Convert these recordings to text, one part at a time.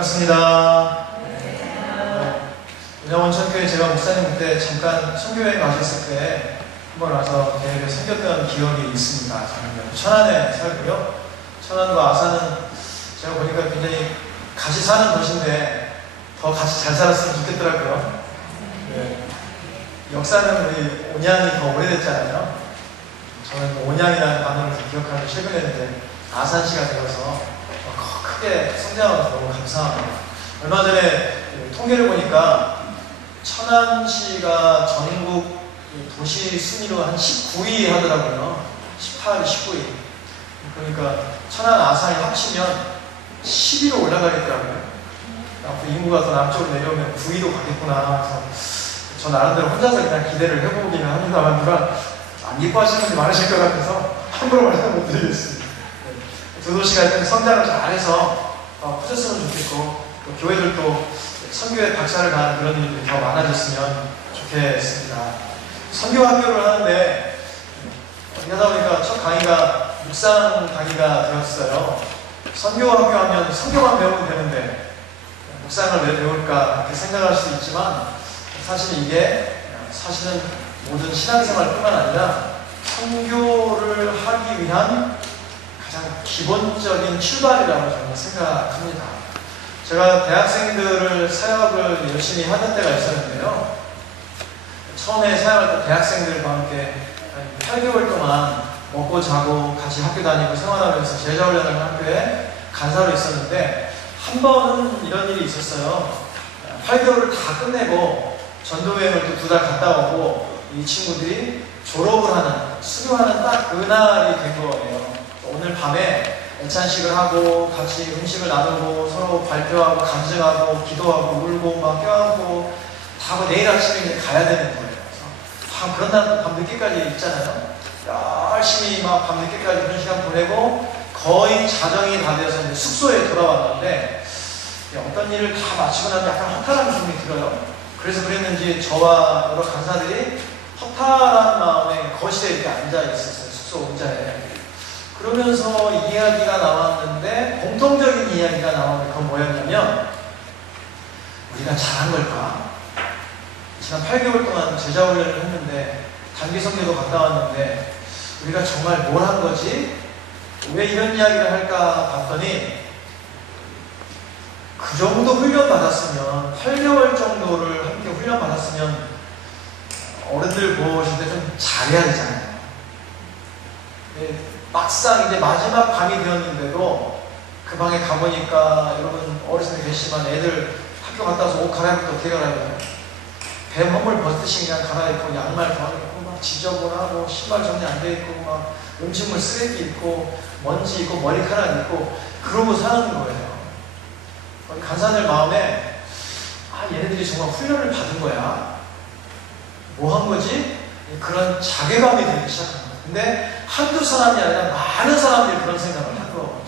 반갑습니다. 은양원천교회 제가 목사님 그때 잠깐 선교여행 가셨을 때 한번 와서 대회를 섬겼던 기억이 있습니다. 저는 천안에 살고요. 천안과 아산은 제가 보니까 굉장히 같이 사는 도시인데 더 같이 잘 살았으면 좋겠더라고요. 네. 역사는 우리 온양이 더 오래됐잖아요. 저는 온양이라는 단어를 기억하는 최근에 이제 아산시가 되어서 크게 성장하면서 너무 감사합니다. 얼마 전에 통계를 보니까 천안시가 전국 도시 순위로 한 19위 하더라고요. 18위, 19위. 그러니까 천안, 아산이 합치면 10위로 올라가겠더라고요. 앞으로 인구가 더 남쪽으로 내려오면 9위로 가겠구나. 그래서 저 나름대로 혼자서 그냥 기대를 해보기는 합니다만 누가 안 기뻐하시는 분이 많으실 것 같아서 함부로 말씀 못 드리겠습니다. 두 도시가 좀 성장을 잘해서 커졌으면 좋겠고 또 교회들도 선교에 박차를 가는 그런 일들이 더 많아졌으면 좋겠습니다. 선교 학교를 하는데 하다 보니까 첫 강의가 묵상 강의가 되었어요. 선교 학교 하면 선교만 배우면 되는데 묵상을 왜 배울까 이렇게 생각할 수도 있지만 사실은 모든 신앙생활뿐만 아니라 선교를 하기 위한 가장 기본적인 출발이라고 저는 생각합니다. 제가 대학생들을 사역을 열심히 하던 때가 있었는데요. 처음에 사역할 때 대학생들과 함께 8개월 동안 먹고 자고 같이 학교 다니고 생활하면서 제자훈련을 학교에 간사로 있었는데 한 번은 이런 일이 있었어요. 8개월을 다 끝내고 전도여행을 또 2달 갔다 오고 이 친구들이 졸업을 하는, 수료하는 딱 그날이 된 거예요. 오늘 밤에 애찬식을 하고 같이 음식을 나누고 서로 발표하고 간증하고 기도하고 울고 막 껴안고 다 하고 내일 아침에 이제 가야 되는 거예요. 그래서 그런 날 밤 늦게까지 있잖아요. 열심히 막 밤 늦게까지 그런 시간 보내고 거의 자정이 다 되어서 이제 숙소에 돌아왔는데 어떤 일을 다 마치고 나면 약간 허탈한 기분이 들어요. 그래서 그랬는지 저와 여러 간사들이 허탈한 마음에 거실에 이렇게 앉아 있었어요. 숙소 의자에. 그러면서 이야기가 나왔는데 공통적인 이야기가 나왔는데 그건 뭐였냐면 우리가 잘한 걸까? 지난 8개월 동안 제자훈련을 했는데 단기 선교도 갔다 왔는데 우리가 정말 뭘 한 거지? 왜 이런 이야기를 할까 봤더니 그 정도 훈련 받았으면 8개월 정도를 함께 훈련 받았으면 어른들 보실 때 좀 잘해야 되잖아요. 막상 이제 마지막 밤이 되었는데도 그 방에 가보니까 여러분 어르신들 계시지만 애들 학교 갔다 와서 옷 갈아입고 어떻게 갈아입어요? 배 허물 벗듯이 그냥 갈아입고 양말 던입고 막 지저분하고 신발 정리 안 돼 있고 막 음식물 쓰레기 있고 먼지 있고 머리카락 있고 그러고 사는 거예요. 간사들 마음에 얘네들이 정말 훈련을 받은 거야. 뭐 한 거지? 그런 자괴감이 들기 시작한 거예요. 근데 한두 사람이 아니라 많은 사람들이 그런 생각을 한 거죠.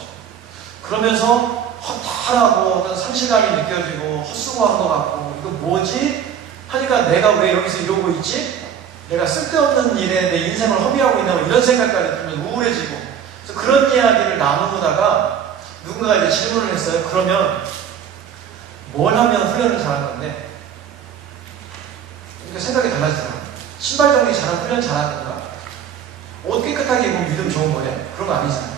그러면서 허탈하고 어떤 상실감이 느껴지고 헛수고한 것 같고 이거 뭐지? 하니까 내가 왜 여기서 이러고 있지? 내가 쓸데없는 일에 내 인생을 허비하고 있나 뭐 이런 생각까지 들면 우울해지고 그래서 그런 이야기를 나누다가 누군가가 이제 질문을 했어요. 그러면 뭘 하면 훈련을 잘한 건데? 그러니까 생각이 달라지더라고요. 신발 정리 잘하면 훈련 잘하는 건가? 옷 깨끗하게 입으면 믿음 좋은 거네? 그런 거 아니잖아요.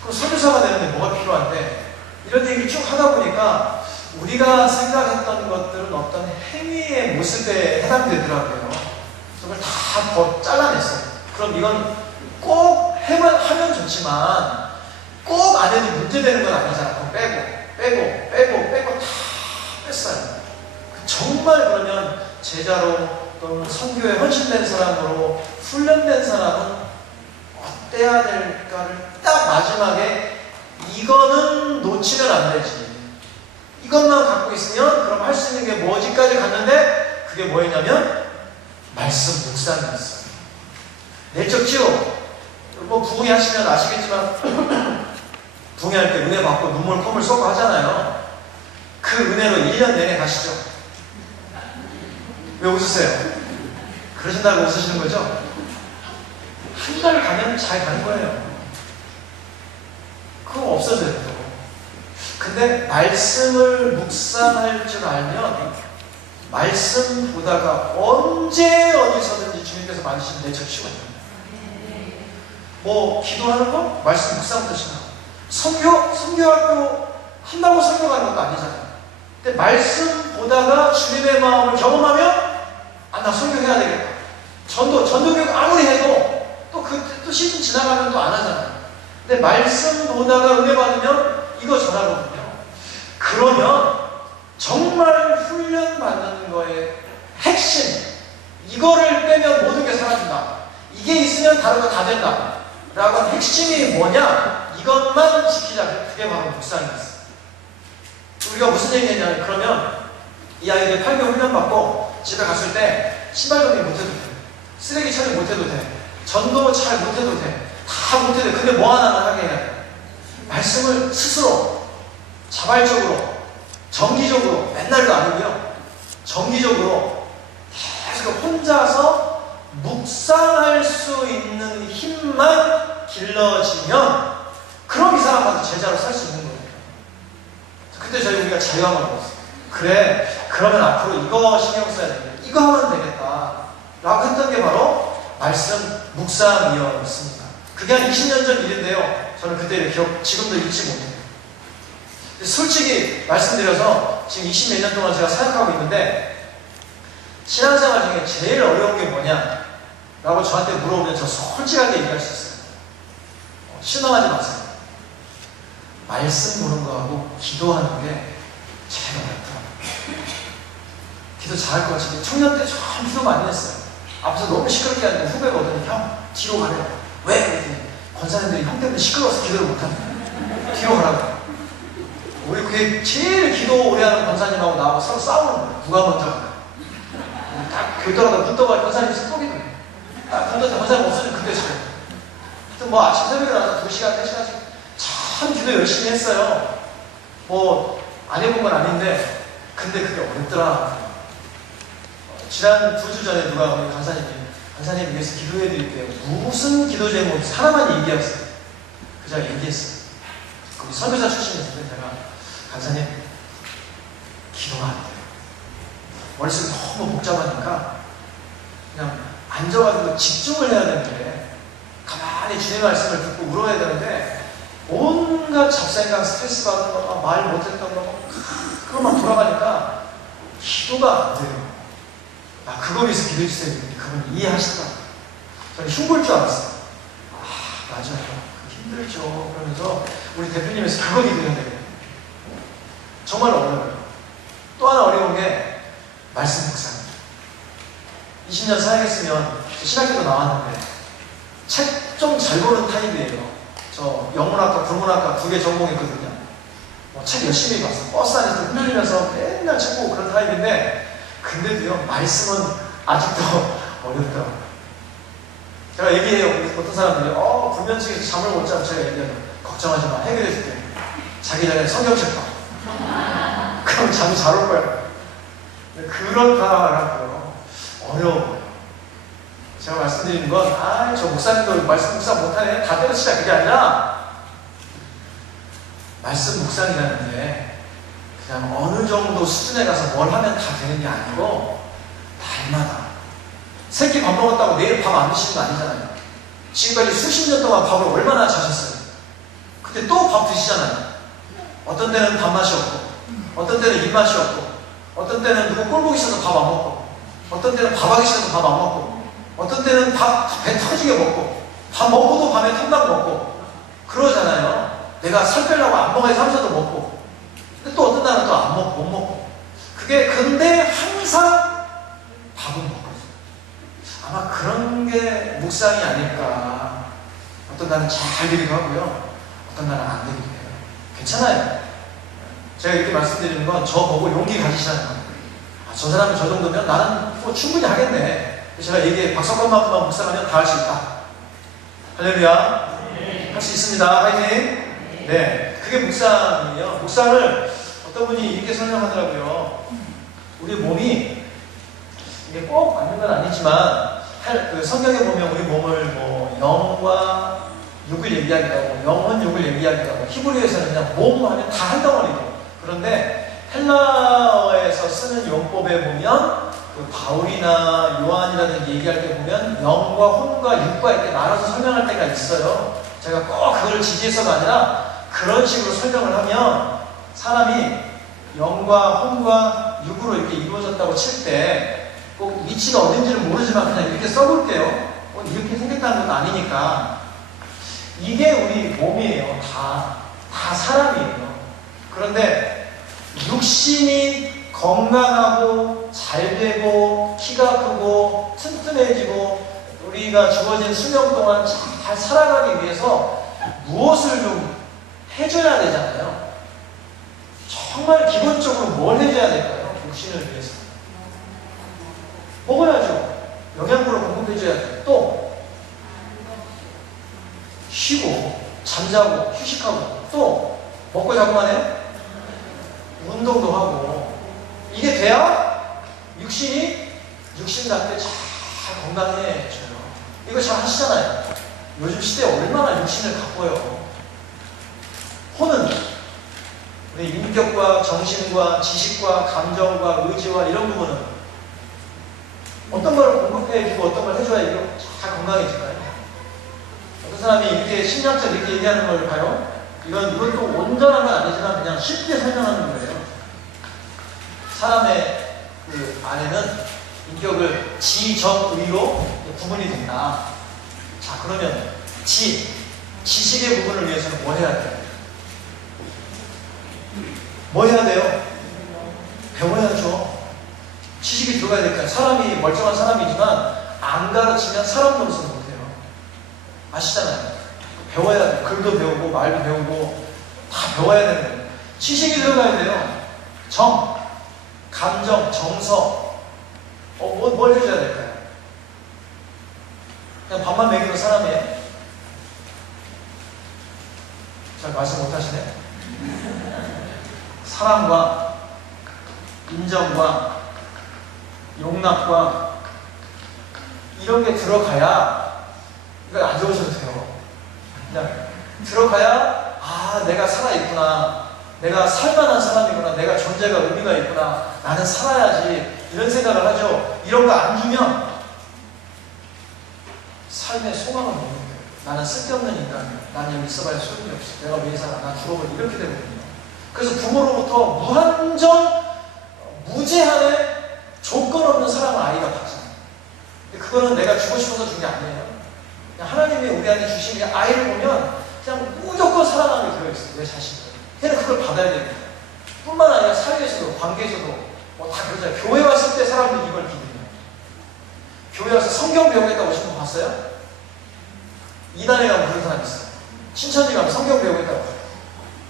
그럼 선교사가 되는데 뭐가 필요한데? 이런 얘기를 쭉 하다 보니까 우리가 생각했던 것들은 어떤 행위의 모습에 해당되더라고요. 그걸 다 더 잘라냈어요. 그럼 이건 꼭 하면 좋지만 꼭 안 해도 문제되는 건 아니잖아. 그럼 빼고 다 뺐어요. 정말 그러면 제자로 또는 선교에 헌신된 사람으로 훈련된 사람은 어때야 될까를 딱 마지막에 이거는 놓치면 안 되지. 이것만 갖고 있으면 그럼 할 수 있는 게 뭐지까지 갔는데 그게 뭐였냐면 말씀 묵상이었어요. 내적 치유. 뭐 부흥회 하시면 아시겠지만 부흥회할 때 은혜 받고 눈물 콧물 쏟고 하잖아요. 그 은혜로 1년 내내 가시죠. 왜 웃으세요? 그러신다고 웃으시는 거죠? 한 달 가면 잘 가는 거예요. 그거 없어져요. 근데 말씀을 묵상할 줄 알면 말씀 보다가 언제 어디서든지 주님께서 만드신 내적 쉬워요. 뭐 기도하는 거? 말씀 묵상부터 시작. 선교학교 한다고 선교 가는 것도 아니잖아요. 근데 말씀 보다가 주님의 마음을 경험하면 나 선교해야 되겠다. 전도교육 아무리 해도 또 시즌 지나가면 또 안 하잖아요. 근데 말씀 보다가 은혜 받으면 이거 전하거든요. 그러면 정말 훈련받는 거의 핵심, 이거를 빼면 모든 게 사라진다. 이게 있으면 다른 거 다 된다. 라고 하는 핵심이 뭐냐? 이것만 지키자. 그게 바로 묵상이었어요. 우리가 무슨 얘기했냐면, 그러면 이 아이들이 8개월 훈련받고 집에 갔을 때 신발 정리 못해도 돼. 쓰레기 처리 못해도 돼. 전도 잘 못해도 돼. 다 못해도 돼. 근데 뭐 하나는 하게 해야 돼. 말씀을 스스로 자발적으로 정기적으로, 맨날도 아니고요, 정기적으로 계속 혼자서 묵상할 수 있는 힘만 길러지면 그럼 이 사람한테 제자로 살 수 있는 거예요. 그때 우리가 자유함을 얻었어요. 그래, 그러면 앞으로 이거 신경 써야 되겠다. 이거 하면 되겠다. 라고 했던 게 바로 말씀 묵상이었습니다. 그게 한 20년 전 일인데요. 저는 그때 기억, 지금도 잊지 못해요. 솔직히 말씀드려서 지금 20몇 년 동안 제가 사역하고 있는데 신앙생활 중에 제일 어려운 게 뭐냐? 라고 저한테 물어보면 저 솔직하게 얘기할 수 있어요. 실망하지 마세요. 말씀 보는 거하고 기도하는 게 제일 어렵더라고요. 기도 잘할 것 같은데 청년 때 참 기도 많이 했어요. 앞에서 너무 시끄럽게 하는데 후배가 오더니 형 뒤로 가래요. 왜? 그랬더니 권사님들이 형 때문에 시끄러워서 기도를 못한다. 뒤로 가라고. 우리 그게 제일 기도 오래 하는 권사님하고 나하고 서로 싸우는 거예요. 누가 먼저 가나. 딱 교도하다 붙어가 권사님이 스토리도 해. 딱 붙어서 권사님 없으면 그때 잘해. 하여튼 뭐 아침 새벽에 나와서 2시간, 3시간씩 참 기도 열심히 했어요. 뭐 안 해본 건 아닌데 근데 그게 어렵더라. 지난 2주 전에 누가 우리 간사님 위해서 기도해 드릴게요. 무슨 기도 제목 하나만 얘기했어요. 제가 얘기했어요. 우리 선교사 출신이었는데 제가 간사님 기도가 안 돼요. 머릿속이 너무 복잡하니까 그냥 앉아가지고 집중을 해야 되는데 가만히 주님의 말씀을 듣고 울어야 되는데 온갖 잡생각, 스트레스 받은 거, 말 못했던 거 그것만 돌아가니까 기도가 안 돼요. 그거 위해서 기도해 주세요. 그건 이해하시더라고요. 저는 흉볼 줄 알았어요. 맞아요. 힘들죠. 그러면서 우리 대표님에서 그거 기도해야 되겠네요. 정말 어려워요. 또 하나 어려운 게 말씀 묵상입니다. 20년 사역했으면 신학교도 나왔는데 책 좀 잘 보는 타입이에요. 저 영문학과, 불문학과 2개 전공했거든요. 책 열심히 봤어요. 버스 안에서 흔들리면서 맨날 책 보고 그런 타입인데 근데도요, 말씀은 아직도 어렵더라고요. 제가 얘기해요. 어떤 사람들이 불면증에서 잠을 못 자면 제가 얘기해요. 걱정하지 마. 해결해 줄게. 자기 전에 성경책 봐. 그럼 잠이 잘 올 거예요. 그런 상황이라고요. 어려워요. 제가 말씀드리는 건 저 목사님도 말씀 묵상 못하네. 다 때려치자. 그게 아니라 말씀 묵상이라는 게 그냥 어느 정도 수준에 가서 뭘 하면 다 되는 게 아니고 날마다 새끼 밥 먹었다고 내일 밥 안 드시는 거 아니잖아요. 지금까지 수십 년 동안 밥을 얼마나 자셨어요. 근데 또 밥 드시잖아요. 어떤 때는 밥맛이 없고 어떤 때는 입맛이 없고 어떤 때는 누구 꼴 보기 싫어서 밥 안 먹고 어떤 때는 밥 하기 싫어서 밥 안 먹고 어떤 때는 밥 배 터지게 먹고 밥 먹고도 밤에 탕밥 먹고 그러잖아요. 내가 살 빼려고 안 먹어야 삼사도 먹고 근데 또 어떤 날은 또 안 먹고 못 먹고 그게 근데 항상 밥은 먹고 있어요. 아마 그런 게 묵상이 아닐까. 어떤 날은 잘 되기도 하고요. 어떤 날은 안 되기도 해요. 괜찮아요. 제가 이렇게 말씀드리는 건 저 보고 용기 가지시라는 거예요. 저 사람이 저 정도면 나는 뭐 충분히 하겠네. 제가 얘기해. 박석권만큼만 묵상하면 다 할 수 있다. 할렐루야. 할 수 있습니다. 화이팅. 네, 그게 묵상이에요. 묵상을 어떤 분이 이렇게 설명하더라고요. 우리 몸이 이게 꼭 맞는 건 아니지만 그 성경에 보면 우리 몸을 뭐 영과 육을 얘기하기도 하고 영혼 육을 얘기하기도 하고 히브리어에서는 그냥 몸 하면 다 한 덩어리고 그런데 헬라어에서 쓰는 용법에 보면 그 바울이나 요한이라든지 얘기할 때 보면 영과 혼과 육과 이렇게 나눠서 설명할 때가 있어요. 제가 꼭 그걸 지지해서가 아니라 그런 식으로 설명을 하면 사람이 영과 혼과 육으로 이렇게 이루어졌다고 칠 때 꼭 위치가 어딘지는 모르지만 그냥 이렇게 써볼게요. 이렇게 생겼다는 것도 아니니까 이게 우리 몸이에요. 다 사람이에요. 그런데 육신이 건강하고 잘 되고 키가 크고 튼튼해지고 우리가 주어진 수명 동안 잘 살아가기 위해서 무엇을 좀 해줘야 되잖아요. 정말 기본적으로 뭘 해줘야 될까요? 육신을 위해서 먹어야죠. 영양분을 공급해줘야 돼. 또 쉬고 잠자고 휴식하고 또 먹고 자고만 해요? 운동도 하고 이게 돼야 육신답게 잘 건강해져요. 이거 잘 하시잖아요. 요즘 시대에 얼마나 육신을 가꿔요. 혼은 우리 인격과 정신과 지식과 감정과 의지와 이런 부분은 어떤 걸 공급해주고 어떤 걸 해줘야 이거 잘 건강해질까요? 어떤 사람이 이렇게 심리학자 이렇게 얘기하는 걸 봐요. 이건 또 온전한 건 아니지만 그냥 쉽게 설명하는 거예요. 사람의 그 안에는 인격을 지, 정, 의로 구분이 된다. 자, 그러면 지식의 부분을 위해서는 뭐 해야 돼요? 뭐 해야 돼요? 배워야죠. 지식이 들어가야 되니까 사람이 멀쩡한 사람이지만 안 가르치면 사람 노릇은 못해요. 아시잖아요. 배워야 돼요. 글도 배우고 말도 배우고 다 배워야 되는 거예요. 지식이 들어가야 돼요. 정, 감정, 정서 뭘 해줘야 될까요? 그냥 밥만 먹이는 사람이에요? 잘 말씀 못하시네. 사랑과 인정과 용납과 이런 게 들어가야 이거 안 좋으셔도 돼요. 그냥 들어가야 내가 살아있구나. 내가 살만한 사람이구나. 내가 존재가 의미가 있구나. 나는 살아야지. 이런 생각을 하죠. 이런 거 안 주면 삶의 소망을 못 느껴요. 나는 쓸데없는 인간이야. 나는 여기 있어봐야 소용이 없어. 내가 왜 살아? 난 죽어버려. 이렇게 되거든요. 그래서 부모로부터 무한정 무제한의 조건 없는 사랑을 아이가 받잖아요. 근데 그거는 내가 주고 싶어서 준 게 아니에요. 그냥 하나님이 우리한테 주신 게 아이를 보면 그냥 무조건 사랑하게 되어있어요. 내 자신을. 걔는 그걸 받아야 됩니다. 뿐만 아니라 사회에서도 관계에서도 다 그러잖아요. 교회 왔을 때 사람들이 이걸 기대요. 교회 와서 성경 배우겠다고 오신 분 봤어요? 이단에 가면 그런 사람 있어요. 신천지 가면 성경 배우겠다고.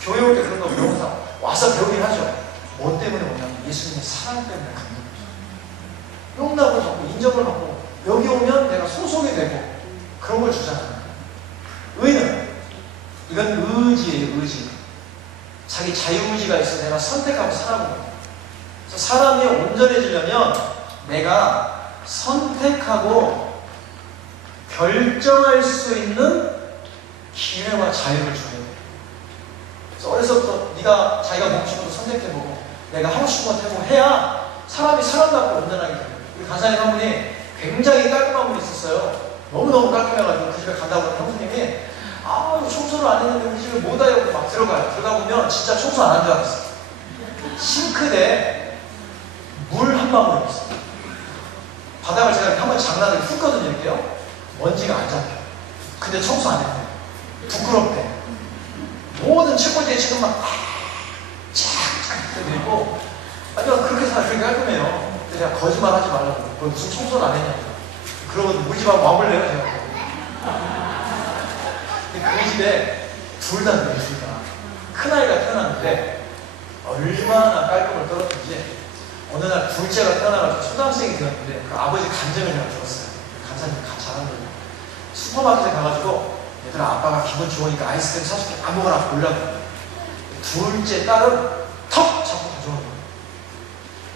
교회 올 때 그런 거 배우는 사람 와서 배우긴 하죠. 뭐 때문에 오냐면 예수님의 사랑 때문에 감동을 줘요. 용납을 받고 인정을 받고 여기 오면 내가 소속이 되고 그런 걸 주잖아요. 의는 이건 의지예요. 의지. 자기 자유의지가 있어 내가 선택하고 살아보는. 그래서 사람이 온전해지려면 내가 선택하고 결정할 수 있는 기회와 자유를 줘야 돼요. 그래서 어려서부터 네가 자기가 멈추고 선택해보고 내가 하고 싶은 것 해보고 해야 사람이 사람답고 온전하게 돼요. 우리 간사님 한 분이 굉장히 깔끔한 분이 있었어요. 너무너무 깔끔해가지고 그 집에 간다고 하는 형수님이 청소를 안 했는데 우리 집에 못 와요. 막 들어가요. 들어가 보면 진짜 청소 안 한 줄 알았어요. 싱크대에 물 한 방울 없어요. 바닥을 제가 한번 장난을 훑거든요. 이렇게요. 먼지가 안 잡혀요. 근데 청소 안 했대요. 부끄럽대. 모든 책꽂이에 지금 막 쫙쫙 되고 아니면 그렇게 그렇게 깔끔해요. 그래서 제가 거짓말 하지 말라고. 그걸 무슨 청소를 안 했냐고. 그러고 우리 집하고 와볼래요? 제가. 그 집에 둘 다 늙으니까 큰아이가 태어났는데 얼마나 깔끔을 떨었는지 어느 날 둘째가 태어나가지고 초등학생이 되었는데 그 아버지 간증을 제가 들었어요. 간사님 잘한 거예요. 슈퍼마켓에 가가지고 얘들아 아빠가 기분 좋으니까 아이스크림 사줄게 아무거나 골라고. 둘째 딸은 턱 잡고 가져오는 거예요.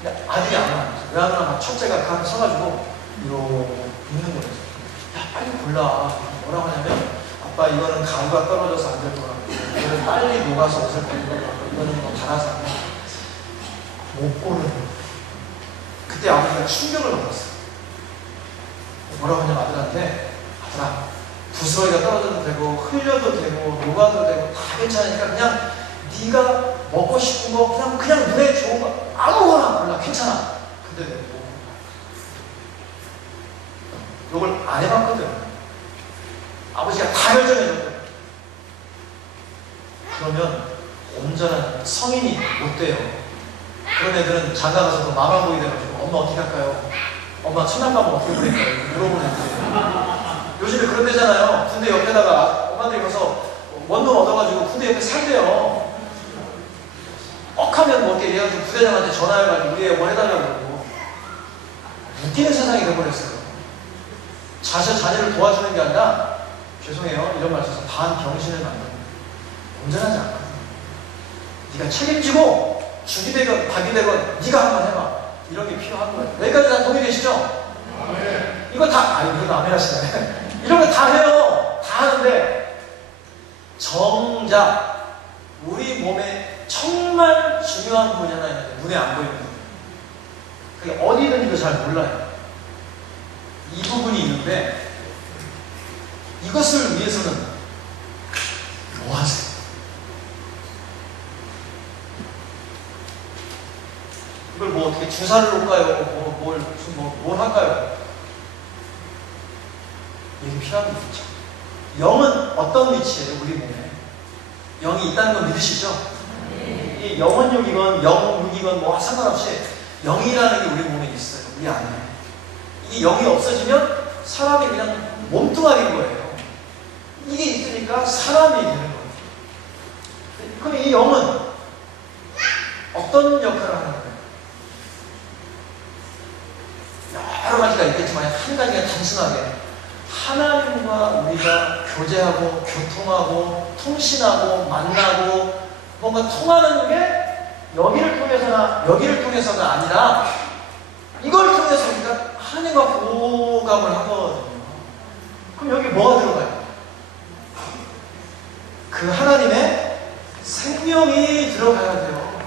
근데 아들이 안 와요. 왜 안 와? 첫째가 그 앞에 서가지고 이러고 있는 거예요. 야 빨리 골라. 뭐라고 하냐면 아빠 아빠 이거는 가루가 떨어져서 안 될 것 같고, 이거는 빨리 녹아서 옷을 벗는 것 같고, 이거는 뭐 갈아서 안 돼. 못 고르는 거예요. 그때 아버지가 충격을 받았어요. 뭐라고 하냐면 아들한테, 아들아, 부스러기가 떨어져도 되고 흘려도 되고 녹아도 되고 다 괜찮으니까 그냥 네가 먹고 싶은 거 그냥 눈에 좋은 거 아무거나 골라. 괜찮아. 근데 내가 이걸 안 해봤거든. 아버지가 다 결정해줬거든. 그러면 온전한 성인이 못 돼요. 그런 애들은 장가 가서도 마마보이 돼가지고 엄마 어떻게 할까요? 엄마 첫날 밤은 어떻게 보낼까요? 물어보는 애들. 요즘에 그런 데잖아요. 군대 옆에다가 엄마들이 가서 원룸 얻어가지고 군대 옆에 살대요. 하면 뭐 이렇게 얘가지고 부대장한테 전화해가지고 우리 애 원해달라고 그러고. 웃기는 세상이 돼버렸어요. 자녀를 도와주는 게 아니라, 죄송해요, 이런 말 써서 반병신을 만드는 거예요. 온전하지 않거든. 네가 책임지고 죽이 되건 밥이 되건 네가 한번 해봐. 이런 게 필요한 거예요. 여기까지 다 동의되시죠? 네. 이거 다, 이거 아멘 하시네. 이런 거 다 해요. 다 하는데 정작 우리 몸에 정말 중요한 부분이 하나 있는데 눈에 안 보이는 부분. 그게 어디 있는지도 잘 몰라요. 이 부분이 있는데 이것을 위해서는 뭐 하세요? 이걸 뭐 어떻게 주사를 놓을까요? 뭘 할까요? 이게 필요한 게 있죠. 영은 어떤 위치예요? 우리 몸에 영이 있다는 건 믿으시죠? 이 영혼육이건 영육이건 뭐 상관없이 영이라는 게 우리 몸에 있어요. 우리 안에. 이게 영이 없어지면 사람이 그냥 몸뚱아리인 거예요. 이게 있으니까 사람이 되는 거예요. 그럼 이 영은 어떤 역할을 하는 거예요? 여러 가지가 있겠지만 한 가지가 단순하게 하나님과 우리가 교제하고 교통하고 통신하고 만나고 뭔가 통하는 게 여기를 통해서나 여기를 통해서가 아니라 이걸 통해서 우리가 하나님과 교감을 하거든요. 그럼 여기 뭐가 들어가요? 그 하나님의 생명이 들어가야 돼요.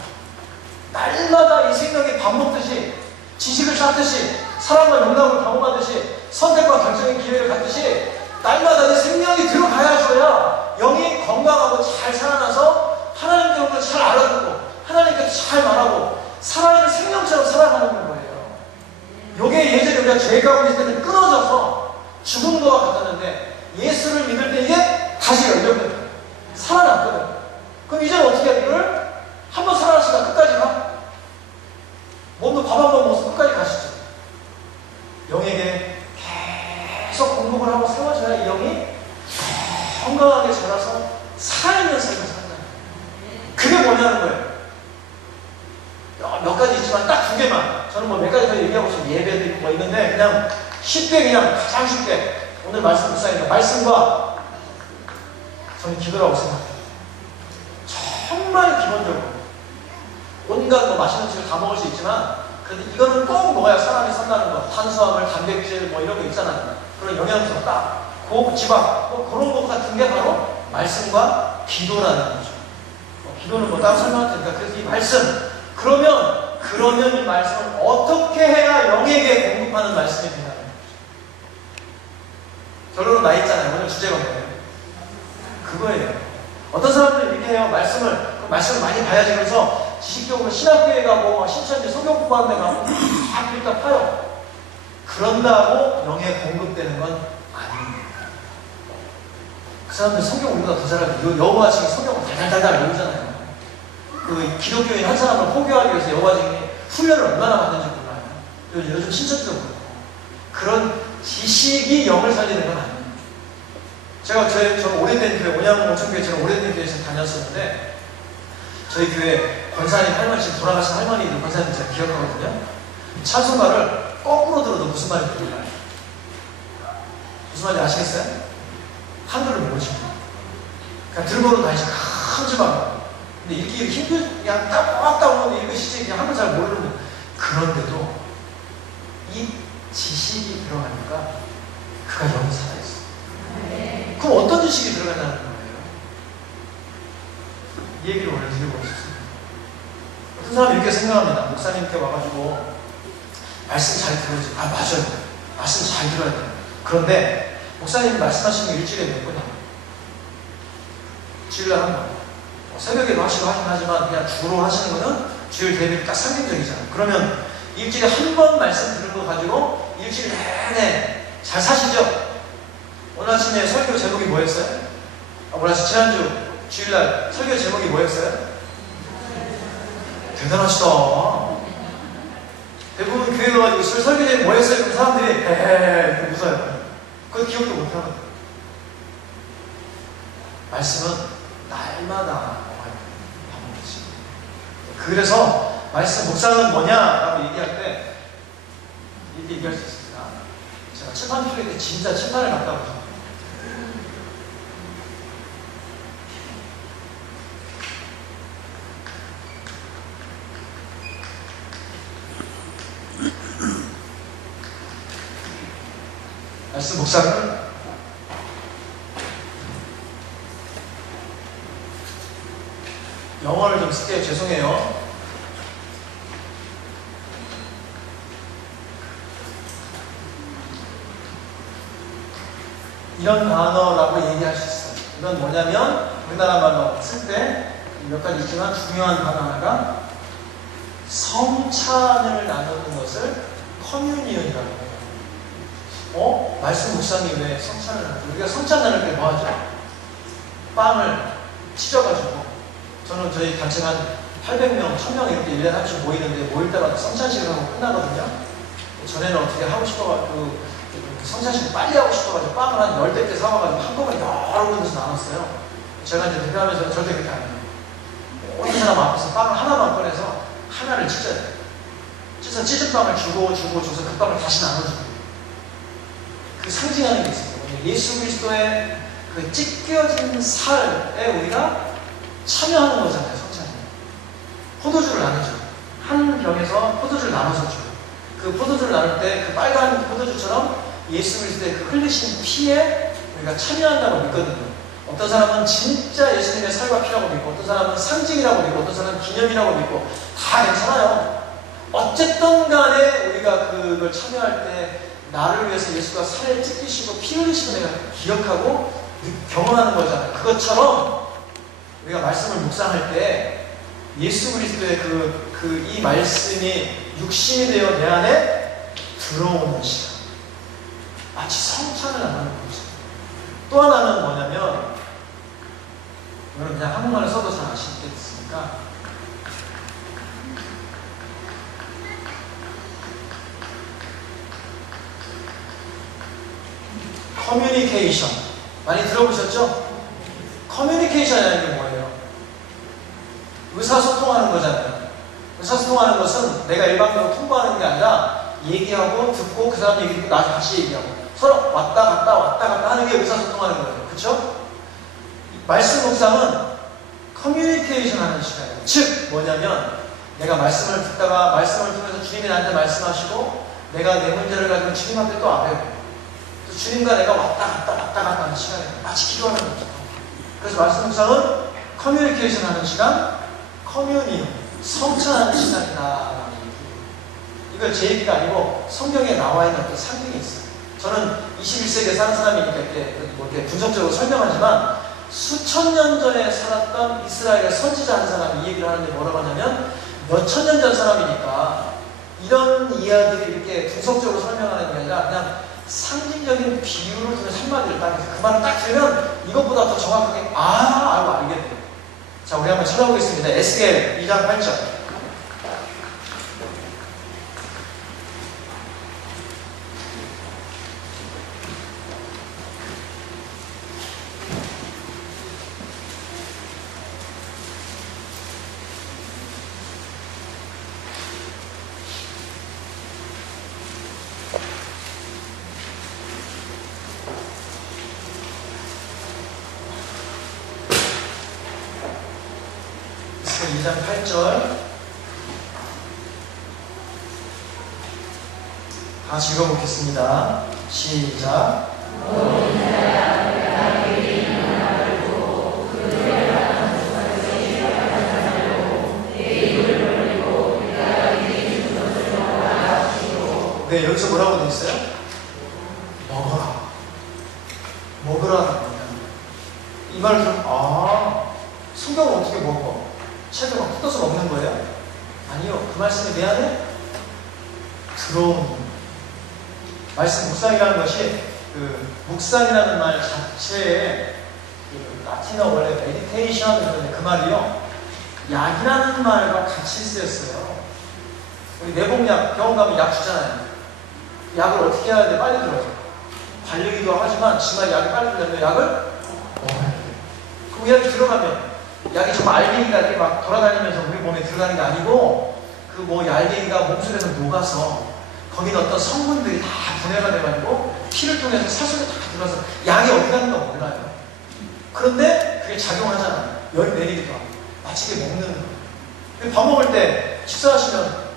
날마다 이 생명이 밥 먹듯이 지식을 쌓듯이 사랑과 영감을 경험하듯이 선택과 결정의 기회를 갖듯이 날마다 이 생명이 들어가야줘야 영이 건강하고 잘 살아나서 하나님 때문에 잘 알아듣고 하나님께 잘 말하고 살아있는 생명처럼 살아가는 거예요. 요게 예전에 우리가 죄 가운데 있을 때는 끊어져서 죽은 거와 같았는데 예수를 믿을 때 이게 다시 열렸거든. 살아났거든. 그럼 이제는 어떻게 해야 돼? 이걸 한번 살아났으니까 끝까지 가? 몸도 밥 한 번 먹어서 끝까지 가시죠. 영에게 계속 공복을 하고 세워져야 이 영이 건강하게 자라서 살아있는 삶을 산다. 그게 뭐냐는 거예요. 몇 가지 있지만 딱 두 개만. 저는 뭐 몇 가지 더 얘기하고 싶어요. 예배도 있고 뭐 있는데 그냥 쉽게 그냥 가장 쉽게 오늘 말씀 묵상입니다. 말씀과 저는 기도라고 생각해요. 정말 기본적으로 온갖 뭐 맛있는 음식을 다 먹을 수 있지만 그런데 이거는 꼭 먹어야 사람이 산다는 거. 탄수화물, 단백질 뭐 이런 거 있잖아요. 그런 영양소 딱, 고지방 뭐 그런 것 같은 게 바로 말씀과 기도라는 거죠. 기도는 뭐 따로 설명할 테니까. 그래서 이 말씀 그러면 이 말씀을 어떻게 해야 영에게 공급하는 말씀이 되냐는 거죠. 결론은 나 있잖아요. 오늘 주제가 뭐예요? 그거예요. 어떤 사람들은 이렇게 해요. 말씀을 많이 봐야지. 그래서 지식적으로 신학교에 가고 신천지 성경 공부하는 데 가고 다 그러니까 파요. 그런다고 영에 공급되는 건 아닙니다. 그 사람들 성경 우리보다 더 잘하고 여호와 증인 성경을 달달달 외우잖아요. 그 기독교인 한 사람을 포교하기 위해서 여호와 증인이 훈련을 얼마나 받는지 몰라요. 요즘 신천지도 그렇고. 그런 지식이 영을 살리는 건 아닙니다. 저는 오래된 교회, 온양온천교회처럼 오래된 교회에서 다녔었는데 저희 교회 권사님 할머니, 지금 돌아가신 할머니들 권사님 제가 기억하거든요. 찬송가를 거꾸로 들어도 무슨 말인지 몰라요. 무슨 말인지 아시겠어요? 한글을 모르시고 그냥 들고는 다니시고 큰 집안. 근데 읽기 그냥 딱 오는데 읽으시지 그냥 한글 잘 모르는. 그런데도 이 지식이 들어가니까 그가 영이 살아있어요. 그럼 어떤 지식이 들어간다는 거예요? 이 얘기를 오늘 드리고 싶습니다. 어떤 사람이 이렇게 생각합니다. 목사님께 와가지고 말씀 잘 들어야지. 아, 맞아요. 말씀 잘 들어야 돼요. 그런데 목사님이 말씀하시는 게 일주일에 몇 번이에요? 주일날 한 번. 새벽에도 하시고 하긴 하지만 그냥 주로 하시는 거는 주일 대비 딱 상징적이잖아요. 그러면 일주일에 한 번 말씀 들은 거 가지고 일주일 내내 잘 사시죠? 오늘 아침에 설교 제목이 뭐였어요? 오늘 아침 지난주 주일날 설교 제목이 뭐였어요? 대단하시다. 대부분 교회 가가지고 설교 제목이 뭐였어요? 그럼 사람들이 에헤 웃어요. 그거 기억도 못하거든요. 말씀은 날마다 반복되지. 그래서 말씀 묵상은 뭐냐라고 얘기할 때 이렇게 얘기할 수 있습니다. 제가 칠판 필요할 때 진짜 칠판을 갖다 보죠. 말씀 묵상은 영어를 좀 쓸게요. 죄송해요. 이런 단어라고 얘기할 수 있어요. 이건 뭐냐면 우리나라 말로 쓸 때 몇 가지 있지만 중요한 단어 하나가 성찬을 나누는 것을 커뮤니언이라고 해요. 말씀 묵상이 왜 성찬을 나누죠? 우리가 성찬 나눌 때 뭐 하죠? 빵을 찢어가지고 저는 저희 단체가 한 800명, 1000명 이렇게 1년에 한 번씩 모이는데 모일 때마다 성찬식을 하고 끝나거든요. 전에는 어떻게 하고 싶어가지고 성찬식을 빨리 하고 싶어가지고 빵을 한 10대 개 사와가지고 한꺼번에 여러 군데서 나눴어요. 제가 이제 대표하면서 절대 그렇게 안 해요. 어느 사람 앞에서 빵을 하나만 꺼내서 하나를 찢어요. 찢어서 찢은 빵을 줘서 그 빵을 다시 나눠주고 그 상징하는 게 있어요. 예수 그리스도의 그 찢겨진 살에 우리가 참여하는 거잖아요. 성찬이. 포도주를 나누죠. 한 병에서 포도주를 나눠서 줘요. 그 포도주를 나눌 때 그 빨간 포도주처럼 예수 그리스도의 그 흘리신 피에 우리가 참여한다고 믿거든요. 어떤 사람은 진짜 예수님의 살과 피라고 믿고, 어떤 사람은 상징이라고 믿고, 어떤 사람은 기념이라고 믿고, 다 괜찮아요. 어쨌든 간에 우리가 그걸 참여할 때 나를 위해서 예수가 살을 찢기시고 피 흘리시고 내가 기억하고 경험하는 거잖아요. 그것처럼 우리가 말씀을 묵상할 때 예수 그리스도의 이 말씀이 육신이 되어 내 안에 들어오는 시간. 마치 성찬을 나누는 거죠. 또 하나는 뭐냐면, 이거는 그냥 한국말을 써도 잘 아시겠습니까? 커뮤니케이션. 많이 들어보셨죠? 커뮤니케이션이라는 게 뭐예요? 의사소통하는 거잖아요. 의사소통하는 것은 내가 일방적으로 통보하는 게 아니라 얘기하고 듣고 그 사람 얘기 듣고 나중에 같이 얘기하고 서로 왔다 갔다 하는 게 의사소통하는 거예요. 그렇죠? 말씀 묵상은 커뮤니케이션 하는 시간이에요. 즉 뭐냐면 내가 말씀을 듣다가 말씀을 통해서 주님이 나한테 말씀하시고 내가 내 문제를 가지고 주님 앞에 또 앞에 주님과 내가 왔다 갔다 하는 시간이에요. 마치 기도하는 거죠. 그래서 말씀 묵상은 커뮤니케이션 하는 시간, 커뮤니언, 성찬하는 시간이다. 이걸 제 얘기가 아니고 성경에 나와 있는 어떤 상징이 있어요. 저는 21세기에 사는 사람이니까 이렇게 분석적으로 설명하지만 수천 년 전에 살았던 이스라엘의 선지자 한 사람이 이 얘기를 하는데 뭐라고 하냐면 몇천 년 전 사람이니까 이런 이야기를 이렇게 분석적으로 설명하는 게 아니라 그냥 상징적인 비유를 통해서 한마디를 딱 해서 그 말을 딱 들으면 이것보다 더 정확하게 알고 알게 돼요. 자, 우리 한번 찾아보겠습니다. 에스겔 2장 8절. 에스겔 2장 8절 다 읽어보겠습니다. 시작. 예, 여기서 뭐라고 돼 있어요? 먹어라. 먹으라는 거예요. 이 말을 들으면, 성경을 어떻게 먹어? 책을 막 뜯어서 먹는 거예요? 아니요. 그 말씀이 내 안에 들어오는 말씀 묵상이라는 것이 묵상이라는 말 자체에 라틴어 원래 메디테이션 그런데 그 말이요. 약이라는 말과 같이 쓰였어요. 우리 내복약 병원 가면 약 주잖아요. 약을 어떻게 해야 돼? 빨리 들어요. 관리기도 하지만 정말 약이 빨리 들려면 약을 먹어야 돼요. 그 약이 들어가면 약이 정말 알갱이가 이렇게 막 돌아다니면서 우리 몸에 들어가는 게 아니고 그 뭐 알갱이가 몸속에서 녹아서 거기는 어떤 성분들이 다 분해가 돼가지고 피를 통해서 사슬에 다 들어가서 약이 어디 가는가 몰라요. 그런데 그게 작용하잖아요. 열이 내리기도 하고 마치 이게 먹는 거예요. 밥 먹을 때 식사하시면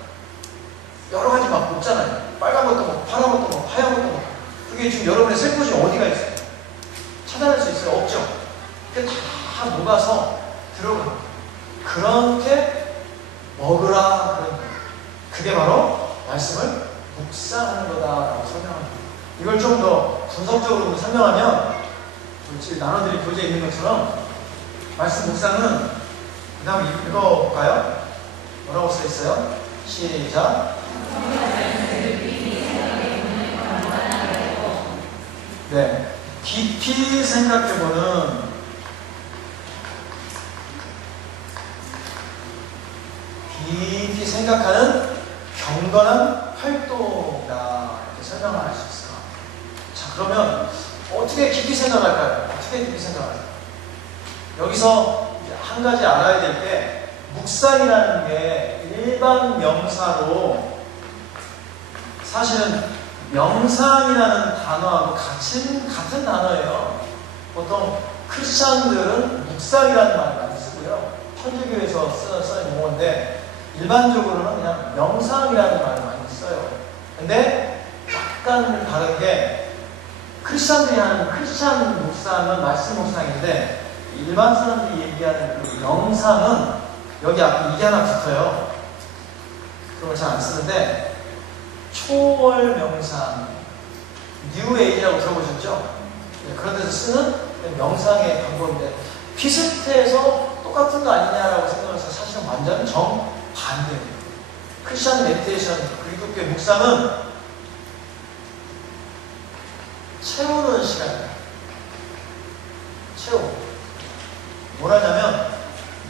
여러 가지 막 먹잖아요. 빨간 것도 먹고 파란 것도 먹고 하얀 것도 먹고 그게 지금 여러분의 세포 중에 어디가 있어요? 찾아낼 수 있어요? 없죠? 그게 다 녹아서 들어가요. 그렇게 먹으라 그런 거예요. 그게 바로 말씀을 묵상하는 거다라고 설명합니다. 이걸 좀 더 분석적으로 설명하면 지금 나눠드린 교재에 있는 것처럼 말씀 묵상은 그 다음에 읽어볼까요? 뭐라고 써 있어요? 시작. 네, 깊이 생각해보는 깊이 생각하는 경건한 활동이다 이렇게 설명을 할 수 있을 것 같아요. 자, 그러면 어떻게 깊이 생각할까요? 어떻게 깊이 생각할까요? 여기서 이제 한 가지 알아야 될 게 묵상이라는 게 일반 명사로 사실은 명상이라는 단어하고 같은 단어예요. 보통 크리스찬들은 묵상이라는 말을 많이 쓰고요. 천주교에서 쓰는 용어인데 일반적으로는 그냥 명상이라는 말을 많이 써요. 근데 약간 다른 게 크리스찬들이 하는 크리스찬 묵상은 말씀 묵상인데 일반 사람들이 얘기하는 그 명상은 여기 앞에 이게 하나 붙어요. 그런 걸 잘 안 쓰는데 초월 명상, 뉴에이지라고 들어보셨죠? 네, 그런 데서 쓰는 명상의 방법인데 비슷해서 똑같은 거 아니냐라고 생각해서 사실은 완전 정반대예요. 크리스천 메디테이션, 그리스도교 묵상은 채우는 시간이에요. 뭐라냐면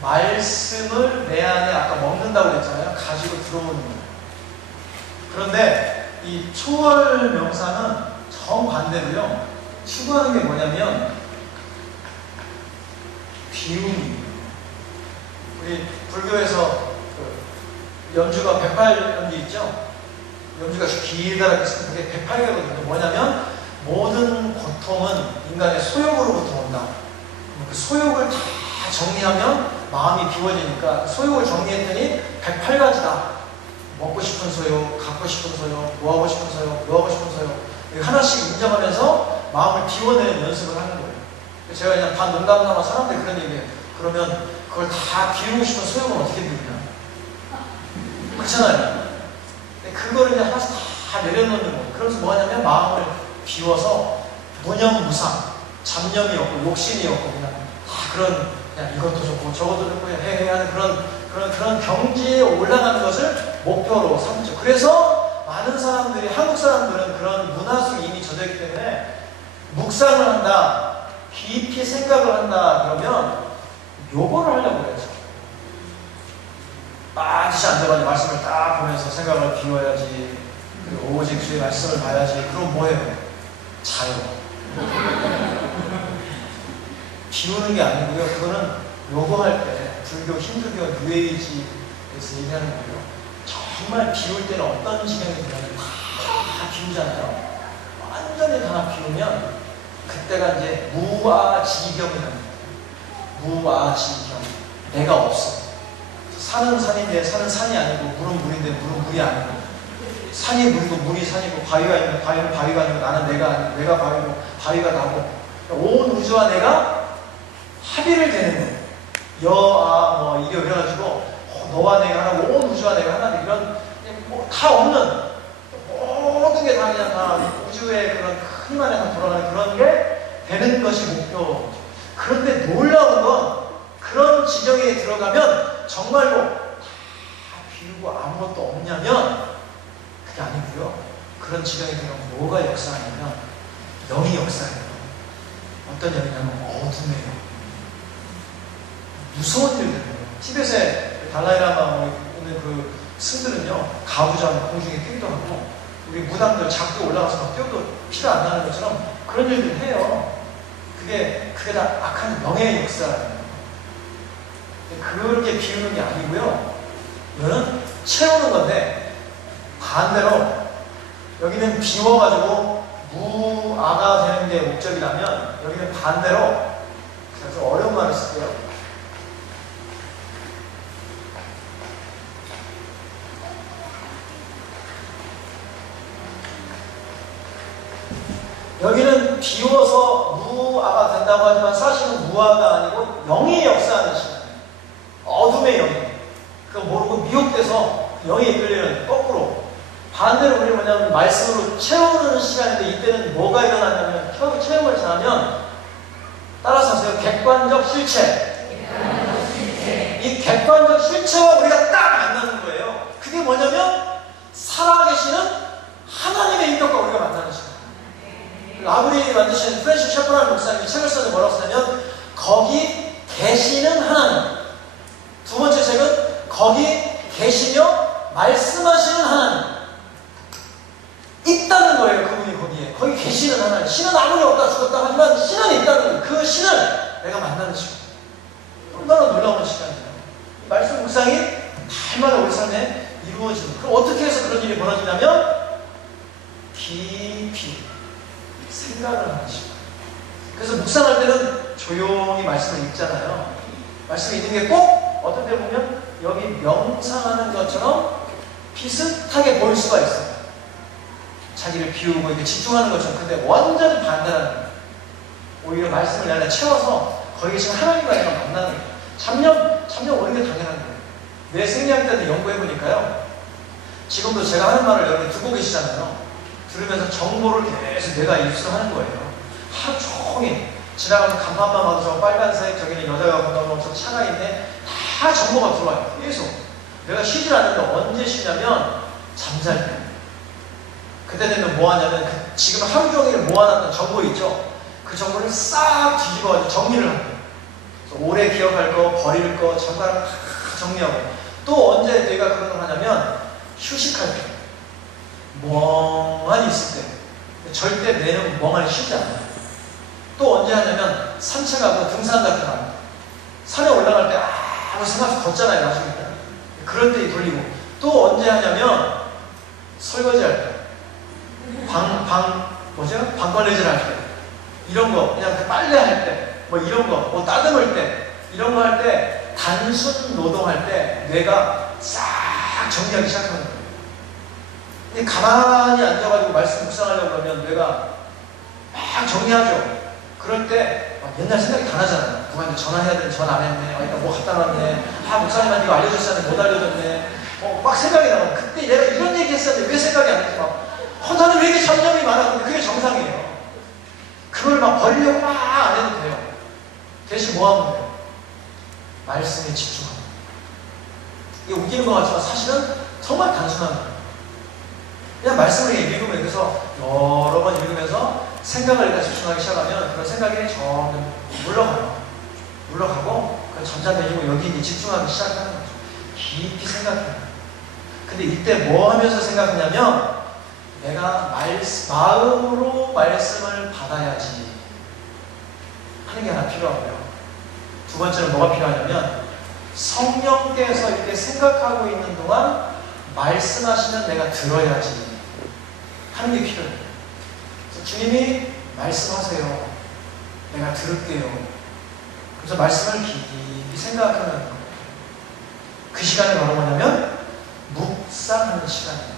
말씀을 내 안에 아까 먹는다고 그랬잖아요. 가지고 들어오는 거예요. 그런데 이 초월 명상은 정반대로요. 추구하는 게 뭐냐면 비움이에요. 우리 불교에서 연주가 108연주 있죠? 연주가 길다라고 했을 때 그게 108개거든요. 뭐냐면 모든 고통은 인간의 소욕으로부터 온다. 그 소욕을 다 정리하면 마음이 비워지니까 소욕을 정리했더니 108가지다. 먹고 싶은 소욕, 갖고 싶은 소욕, 뭐하고 싶은 소욕, 뭐하고 싶은 소욕 하나씩 인정하면서 마음을 비워내는 연습을 하는 거예요. 제가 그냥 반 농담 삼아 사람들이 그런 얘기해요. 그러면 그걸 다 비우고 싶은 소욕은 어떻게 비우냐? 그렇잖아요. 근데 그걸 이제 하나씩 다 내려놓는 거예요. 그러면서 뭐냐면 마음을 비워서 무념무상, 잡념이 없고 욕심이 없고 그냥 다 그냥 이것도 좋고 저것도 좋고 해야 하는 그런 경지에 올라가는 것을 목표로 삼죠. 그래서 많은 사람들이, 한국 사람들은 그런 문화 속에 이미 젖어있기 때문에 묵상을 한다, 깊이 생각을 한다 그러면 요거를 하려고 해야죠. 반드시 앉아가지고 말씀을 딱 보면서 생각을 비워야지, 그리고 오직 주의 말씀을 봐야지. 그럼 뭐예요? 자요. 비우는 게 아니고요. 그거는 요거 할 때 불교, 힌두교, 뉴에이지에서 얘기하는 거예요. 정말 비울 때는 어떤 지경이 되냐면 다 비우잖아요. 완전히 다 비우면 그때가 이제 무아지경이라는 거예요. 무아지경. 내가 없어. 산은 산인데 산은 산이 아니고 물은 물인데 물은 물이 아니고 산이 물이고 물이 산이고 바위가 있는데 바위는 바위가 아니고 나는 내가 아니고 내가 바위고 바위가 나고 온 우주와 내가 합의를 되는 거예요. 이래가지고 너와 내가 하나, 온 우주와 내가 하나, 이런 다 없는 모든 다 그냥 다 우주의 그런 큰 힘 안에 다 돌아가는 그런 게 되는 것이 목표. 그런데 놀라운 건 그런 지경에 들어가면 정말로 다 비우고 아무것도 없냐면 그게 아니고요. 그런 지경에 들어가면 뭐가 역사하냐면 영이 역사해요. 어떤 영이냐면 어둠의 영. 무서운 일들이에요. 티벳의 달라이라마 있는 그 스들은요, 가부좌 공중에 뛰기도 하고, 우리 무당들 작게 올라가서 막 뛰어도 피가 안 나는 것처럼 그런 일들 해요. 그게 다 악한 영의 역사예요. 그렇게 비우는 게 아니고요. 이거는 채우는 건데, 반대로 여기는 비워가지고 무아가 되는 게 목적이라면, 여기는 반대로, 제가 좀 어려운 말을 쓸게요. 여기는 비워서 무아가 된다고 하지만 사실은 무아가 아니고 영이 역사하는 시간이에요. 어둠의 영이. 그거 모르고 미혹돼서 영이 이끌리는 거꾸로. 반대로 우리 뭐냐면 말씀으로 채우는 시간인데 이때는 뭐가 일어나냐면 채움을 잘하면 따라서 하세요. 객관적 실체. 이 객관적 실체와 우리가 딱 만나는 거예요. 그게 뭐냐면 살아계시는 하나님의 인격과 우리가 만나는 시간. 라브리 만드신 프랜시스 셰퍼라는 목사님이 책을 써서 뭐라고 쓰냐면 거기 계시는 하나님. 두 번째 책은 거기 계시며 말씀하시는 하나님. 있다는 거예요. 그분이 거기에. 거기 계시는 하나님. 신은 아무리 없다 죽었다 하지만 신은 있다는 거예요. 그 신을 내가 만나는 시간. 얼마나 놀라운 시간이에요. 말씀 묵상이 날마다 우리 삶에 이루어지는. 그럼 어떻게 해서 그런 일이 벌어지냐면 깊이 생각을 하는 시간. 그래서 묵상할 때는 조용히 말씀을 읽잖아요. 말씀을 읽는 게 꼭 어떤 데 보면 여기 명상하는 것처럼 비슷하게 보일 수가 있어요. 자기를 비우고 이렇게 집중하는 것처럼. 근데 완전히 반대라는 거예요. 오히려 말씀을 내가 채워서 거기 지금 하나님과 내가 만나는 거예요. 참여 오는 게 당연한 거예요. 내 생리학 때도 연구해보니까요. 지금도 제가 하는 말을 여러분이 듣고 계시잖아요. 들으면서 정보를 계속 내가 입수하는 거예요. 하루 종일 지나가면 간판만 봐도 저 빨간색, 저기는 여자가 건너면 저 차가 있네. 다 정보가 들어와요. 계속. 내가 쉬질 않는데 언제 쉬냐면 잠잘 때. 그때 되면 뭐 하냐면 지금 하루 종일 모아놨던 정보 있죠? 그 정보를 싹 뒤집어가지고 정리를 합니다. 오래 기억할 거, 버릴 거, 잠깐 다 정리하고. 또 언제 내가 그런 걸 하냐면 휴식할 때. 멍하니 있을 때. 절대 뇌는 멍하니 쉬지 않아요. 또 언제 하냐면 산책하고 등산 같은 거 합니다. 산에 올라갈 때 아무 생각 없이 걷잖아요. 나중에. 그럴 때 돌리고. 또 언제 하냐면 설거지 할 때. 방걸레질 할 때. 이런 거. 그냥 빨래 할 때. 뭐 이런 거. 뭐 따듬을 때. 이런 거 할 때 단순 노동할 때 뇌가 싹 정리하기 시작하는 거예요. 근데 가만히 앉아가지고 말씀 묵상하려고 그러면 뇌가 막 정리하죠. 그럴 때 옛날 생각이 다 나잖아요. 누구한테 전화해야 되는데 전화 안 했네. 일단 뭐 갖다 놨네. 목사님한테 이거 알려줬었는데 못 알려줬네. 막 생각이 나고 그때 내가 이런 얘기 했었는데 왜 생각이 안 나지? 나는 왜 이렇게 잡념이 많아? 근데 그게 정상이에요. 그걸 막 버리려고 막 안 해도 돼요. 대신 뭐 하면 돼요? 말씀에 집중하는 거예요. 이게 웃기는 것 같지만 사실은 정말 단순한 거예요. 그냥 말씀을 읽으면, 그래서 여러 번 읽으면서 생각을 일단 집중하기 시작하면 그런 생각이 점점 물러가고 잠잠해지고 여기 이제 집중하기 시작하는 거죠. 깊이 생각해요. 근데 이때 뭐 하면서 생각하냐면 내가 마음으로 말씀을 받아야지 하는 게 하나 필요하고요. 두 번째는 뭐가 필요하냐면 성령께서 이렇게 생각하고 있는 동안 말씀하시면 내가 들어야지 하는 게 필요해요. 그래서 주님이 말씀하세요. 내가 들을게요. 그래서 말씀을 깊이 생각하는 거예요. 그 시간이 바로 뭐냐면 묵상하는 시간이에요.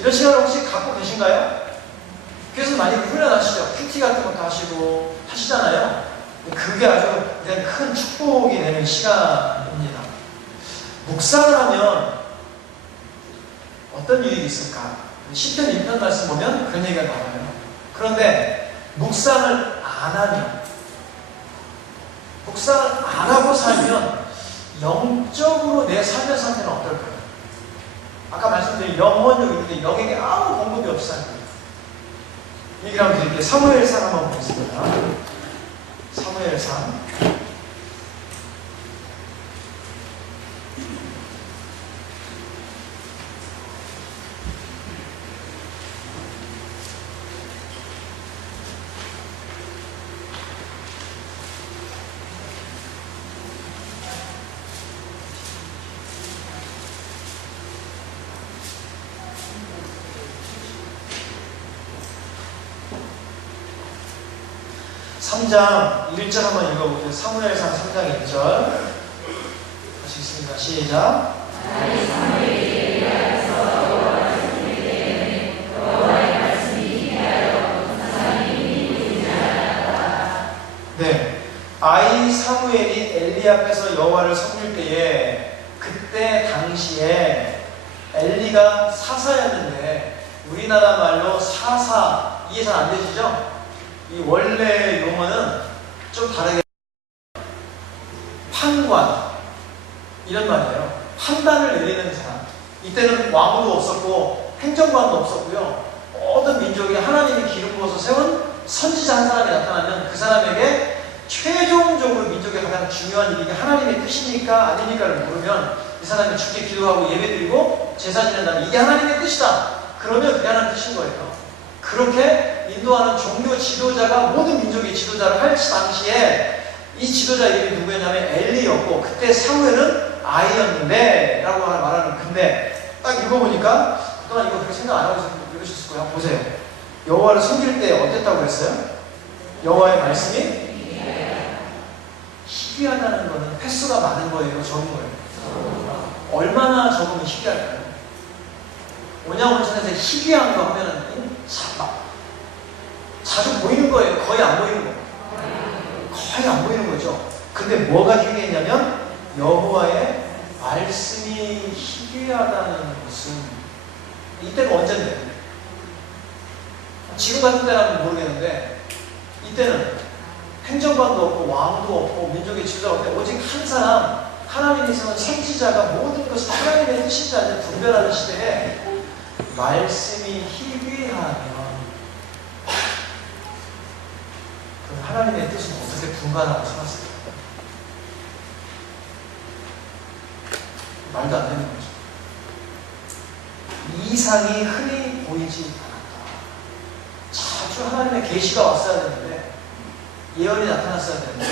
이런 시간을 혹시 갖고 계신가요? 그래서 많이 훈련하시죠. 큐티 같은 것도 하시잖아요. 그게 아주 그냥 큰 축복이 되는 시간입니다. 묵상을 하면 어떤 유익이 있을까? 시편 1편 말씀 보면 그런 얘기가 나와요. 그런데 묵상을 안 하면, 묵상을 안 하고 살면 영적으로 내 삶의 상태는 어떨까요? 아까 말씀드린 영혼력이 있는데 영에게 아무 공급이 없어요. 얘기를 한번 드릴게요. 사무엘상 한번 보겠습니다. 사무엘상 3장 1절 한번 읽어볼게요. 사무엘상 3장 1절 다시 있습니다. 시작. 네, 아이 사무엘이 엘리 앞에서 여호와를 섬길 때에 그때 당시에 엘리가 사사였는데 우리나라 말로 사사, 이해 잘 안 되시죠? 이 원래 용어는 좀 다르게 판관 이런 말이에요. 판단을 내리는 사람. 이때는 왕도 없었고 행정관도 없었고요. 모든 민족이 하나님이 기름 부어서 세운 선지자 한 사람이 나타나면 그 사람에게 최종적으로 민족의 가장 중요한 일이 하나님의 뜻입니까? 아닙니까를 모르면 이 사람이 죽게 기도하고 예배드리고 제사 지낸다면 이게 하나님의 뜻이다. 그러면 그게 하나님의 뜻인 거예요. 그렇게 인도하는 종교 지도자가 모든 민족의 지도자를 할 당시에 이 지도자 이름이 누구였냐면 엘리였고 그때 사무엘은 아이였는데 라고 말하는. 근데 딱 읽어보니까 그동안 이거 그렇게 생각 안 하고 읽으셨을 거예요. 보세요. 여호와를 섬길 때 어땠다고 그랬어요? 여호와의 말씀이 희귀하다는 거는 횟수가 많은 거예요? 적은 거예요? 얼마나 적으면 희귀할까요? 온양온천에서 희귀한 거 하면은 자주 보이는 거예요? 거의 안 보이는 거예요? 거의 안 보이는 거죠. 근데 뭐가 희귀했냐면 여호와의 말씀이 희귀하다는 것은 이때가 언젠데? 지금 같은 때는 모르겠는데 이때는 행정관도 없고 왕도 없고 민족의 지도자가 없고 오직 한 사람 하나님이 세운 선지자가 모든 것을 하나님의 뜻인지 아닌지 분별하는 시대에 말씀이 희귀하면 그럼 하나님의 뜻은 어떻게 분간하고 살았을까? 말도 안 되는 거죠. 이상이 흔히 보이지 않았다. 자주 하나님의 계시가 왔어야 되는데 예언이 나타났어야 되는데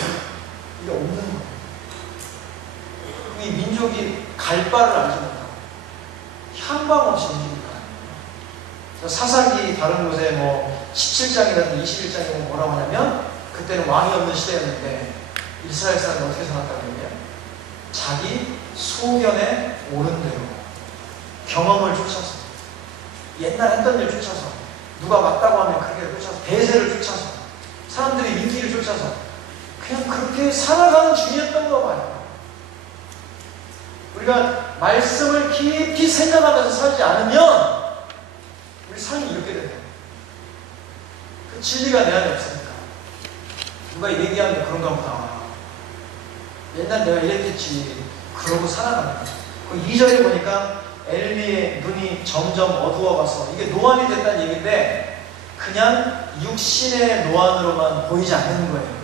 이게 없는 거예요. 이 민족이 갈 바를 알지 못하고 향방 없이 움직인다. 사사기 다른 곳에 뭐 17장이라든지 21장이면 뭐라고 하냐면 그때는 왕이 없는 시대였는데 이스라엘 사람이 어떻게 살았다고 했냐? 자기 소견에 옳은 대로 경험을 쫓아서 옛날 했던 일 쫓아서 누가 맞다고 하면 그렇게 쫓아서 대세를 쫓아서 사람들의 인기를 쫓아서 그냥 그렇게 살아가는 중이었던 거 봐요. 우리가 말씀을 깊이 생각하면서 살지 않으면 우리 삶이 이렇게 돼요. 그 진리가 내 안에 없으니까 누가 얘기하면 그런가 보다. 옛날 내가 이랬겠지. 그러고 살아가는 거죠. 그 2절에 보니까 엘리의 눈이 점점 어두워가서 이게 노안이 됐다는 얘기인데 그냥 육신의 노안으로만 보이지 않는 거예요.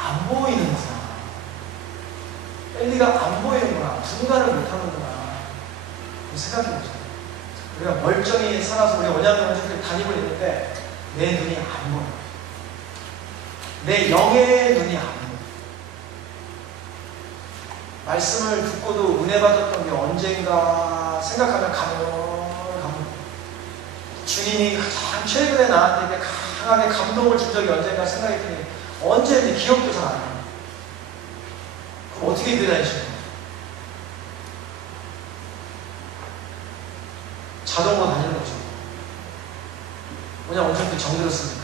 안 보이는구나. 엘리가 안 보이는구나. 분간을 못하는구나. 생각해보세요. 우리가 멀쩡히 살아서 우리가 원양교회 담임을 했는데 내 눈이 안 보여. 내 영의 눈이 안 보여. 말씀을 듣고도 은혜 받았던 게 언젠가 생각하면 가물가물. 주님이 가장 최근에 나한테 강하게 감동을 준 적이 언젠가 생각이 드니 언제인지 기억도 잘 안 나요. 그럼 어떻게 교회 다니시는 거예요? 자동으로 다니는 거죠. 뭐냐, 엄청 정들었으니까.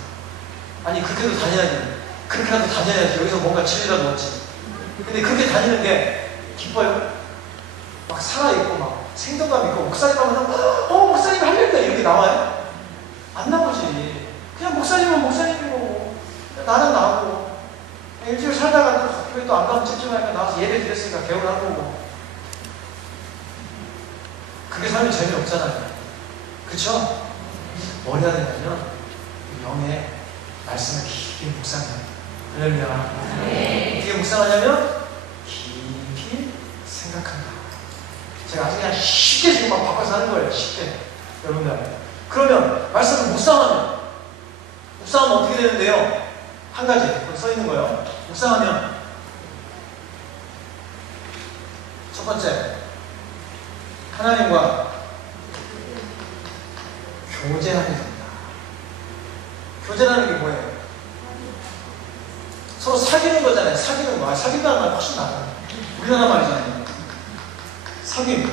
아니, 그렇게도 다녀야지. 그렇게라도 다녀야지. 여기서 뭔가 진리라도 얻지. 근데 그렇게 다니는 게 기뻐요? 막 살아있고, 막 생동감 있고 목사님 하면 목사님 할렐루야 이렇게 나와요? 안 나오지. 그냥 목사님은 목사님이고 나는 나고 일주일 살다가 교회 또 안 가면 찝찝하니까 나와서 예배 드렸으니까 개울하고 그게 삶이 재미없잖아요. 그쵸? 뭘 해야 되냐면 영의 말씀을 깊이 묵상해요. 할렐루야. 어떻게 묵상하냐면 깊이 생각한다. 제가 아주 그냥 쉽게 지금 막 바꿔서 하는 거예요. 쉽게. 여러분들. 그러면 말씀을 묵상하면 어떻게 되는데요? 한 가지 거기 써 있는 거예요. 묵상하면 첫 번째 하나님과 교제하게 된다. 교제라는 게 뭐예요? 서로 사귀는 거잖아요. 사귀는 거. 사귄다는 말 훨씬 나아요. 우리나라 말이잖아요. 사귐.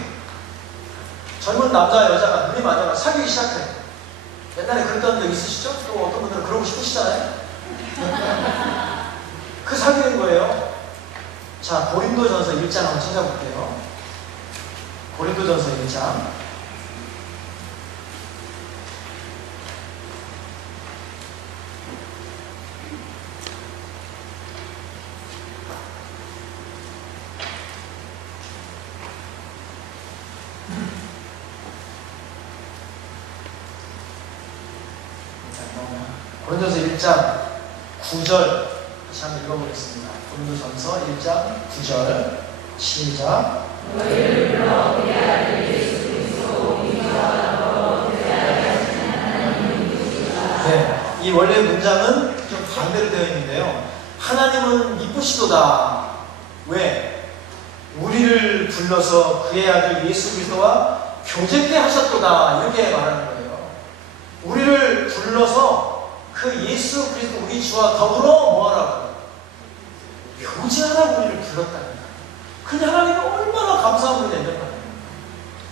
젊은 남자 여자가 눈이 맞아가 사귀기 시작해. 옛날에 그랬던 적 있으시죠? 또 어떤 분들은 그러고 싶으시잖아요. 그 사귀는 거예요. 자, 고린도전서 1장 한번 찾아볼게요. 고린도전서 1장. 고린도전서 1장 9절 다시 한번 읽어보겠습니다. 고린도전서 1장 9절 시작. 네, 이 원래 문장은 좀 반대로 되어 있는데요. 하나님은 이쁘시도다. 왜? 우리를 불러서 그의 아들 예수 그리스도와 교제케 하셨도다. 이렇게 말하는 거예요. 우리를 불러서 그 예수 그리스도 우리 주와 더불어 뭐하라고? 교제하라고 우리를 불렀다니까. 근데 하나님은 얼마나 감사한 분이냐면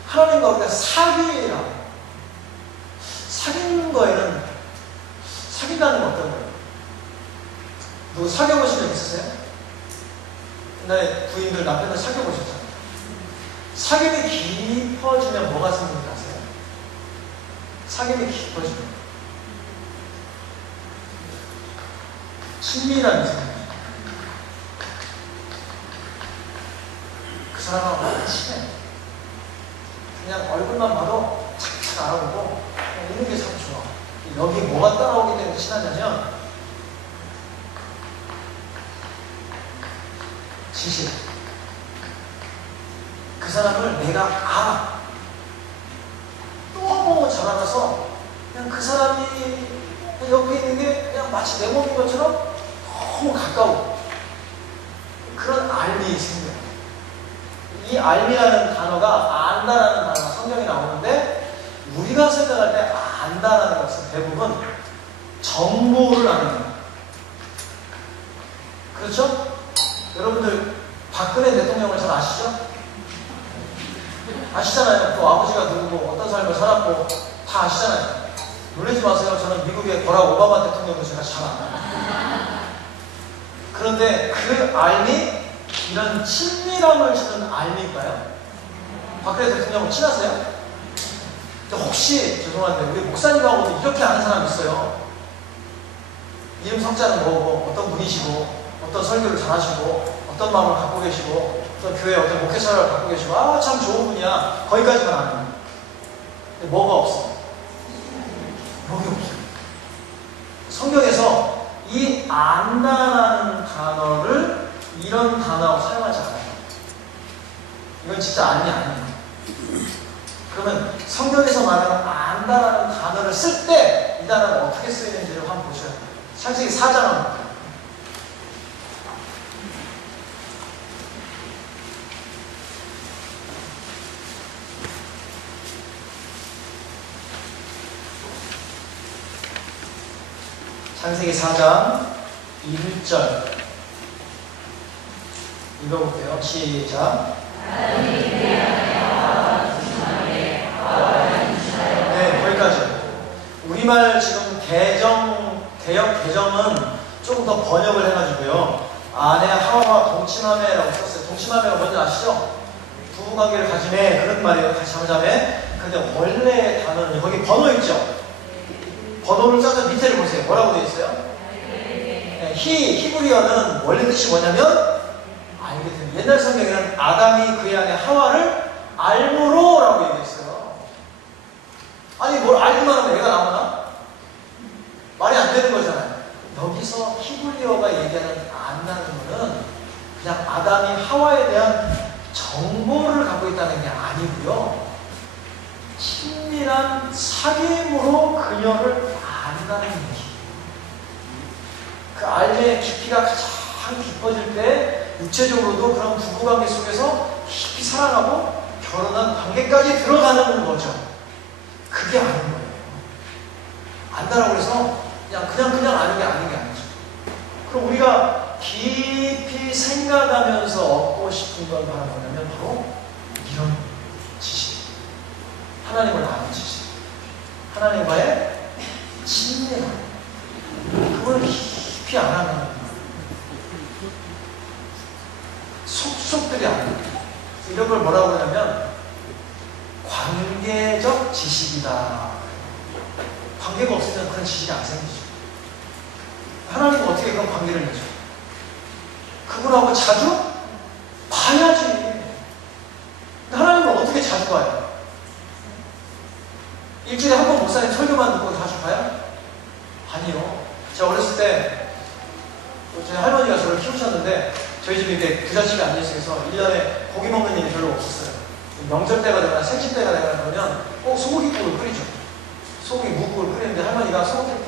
하나님과 우리가 사귀라고. 사귀는 거에는 사귀다는 건 어떤 거예요? 누구 사귀어보신 적 있으세요? 옛날에 부인들 남편들 사귀어보셨잖아요. 사귐이 깊어지면 뭐가 생기는지 아세요? 사귐이 깊어지면 친밀함이 생깁니다. 그 사람하고 많이 친해. 그냥 얼굴만 봐도 착착 알아보고 그냥 이런 게 참 좋아. 여기 뭐가 따라오기 때문에 친하냐면 지식. 그 사람을 내가 알아. 너무 잘 알아서 그냥 그 사람이 옆에 있는 게 그냥 마치 내 몸인 것처럼 너무 가까워. 그런 알미 생겨요. 이 알미라는 단어가 안다라는 단어가 성경에 나오는데 우리가 생각할 때 안다라는 것은 대부분 정보를 아는 거예요. 그렇죠? 여러분들 박근혜 대통령을 잘 아시죠? 아시잖아요. 또 아버지가 누구고 어떤 삶을 살았고 다 아시잖아요. 놀라지 마세요. 저는 미국의 버락 오바마 대통령도 제가 잘 알아요. 그런데 그 알미, 이런 친밀함을 주는 알미일까요? 박근혜 대통령은 친하세요? 혹시 죄송한데 우리 목사님하고도 이렇게 아는 사람 있어요. 이름 성자는 뭐고 어떤 분이시고 어떤 설교를 잘하시고 어떤 마음을 갖고 계시고 어떤 교회 어떤 목회자를 갖고 계시고 참 좋은 분이야. 거기까지만 아는 거예요. 근데 뭐가 없어? 여기 없어요. 성경에서 이 안다라는 단어를 이런 단어로 사용하지 않아요. 이건 진짜 알미 아니에요. 그러면 성경에서 말하는 안다라는 단어를 쓸 때 이 단어가 어떻게 쓰이는지를 한번 보셔야 돼요. 창세기 4장 한번 볼게요. 창세기 4장 1절 읽어볼게요. 시작. 네, 거기까지. 우리말 지금 개역 개정은 조금 더 번역을 해가지고요. 안에 하와와 동침하매라고 썼어요. 동침하매가 뭔지 아시죠? 부부관계를 가지네 그런 말이에요. 같이 잠자매. 근데 원래 단어는 거기 번호 있죠? 번호를 써서 밑에를 보세요. 뭐라고 되어 있어요? 네, 히브리어는 원래 뜻이 뭐냐면 알겠습니다. 옛날 성경에는 아담이 그의 아내 하와를 알므로라고 얘기했어요. 아니 뭘 알기만 하면 애가 나오나? 말이 안 되는 거잖아요. 여기서 히브리어가 얘기하는 안다는 거는 그냥 아담이 하와에 대한 정보를 갖고 있다는 게 아니고요. 친밀한 사귐으로 그녀를 안다는 얘기. 그 알의 깊이가 가장 깊어질 때 육체적으로도 그런 부부관계 속에서 깊이 사랑하고 결혼한 관계까지 들어가는 거죠. 그게 아는 거예요. 안다라고 해서 그냥 아는 게 아니죠. 그럼 우리가 깊이 생각하면서 얻고 싶은 건 바로 뭐냐면 바로 이런 지식. 하나님을 아는 지식. 하나님과의 친밀함. 그걸 깊이 안 하면 속속들이 안 돼요. 이런 걸 뭐라고 하냐면 관계적 지식이다. 관계가 없으면 그런 지식이 안 생기죠. 하나님은 어떻게 그런 관계를 맺죠? 그분하고 자주 봐야지. 근데 하나님은 어떻게 자주 봐요? 일주일에 한 번 목사님 설교만 듣고 자주 봐요? 아니요. 제가 어렸을 때 저희 할머니가 저를 키우셨는데 저희 집이 이렇게 부잣집에 앉아있어서 1년에 고기 먹는 일이 별로 없었어요. 명절 때가 되거나 생신 때가 되거나 그러면 꼭 소고기국을 끓이죠. 소고기 묵국을 끓이는데 할머니가 소고기를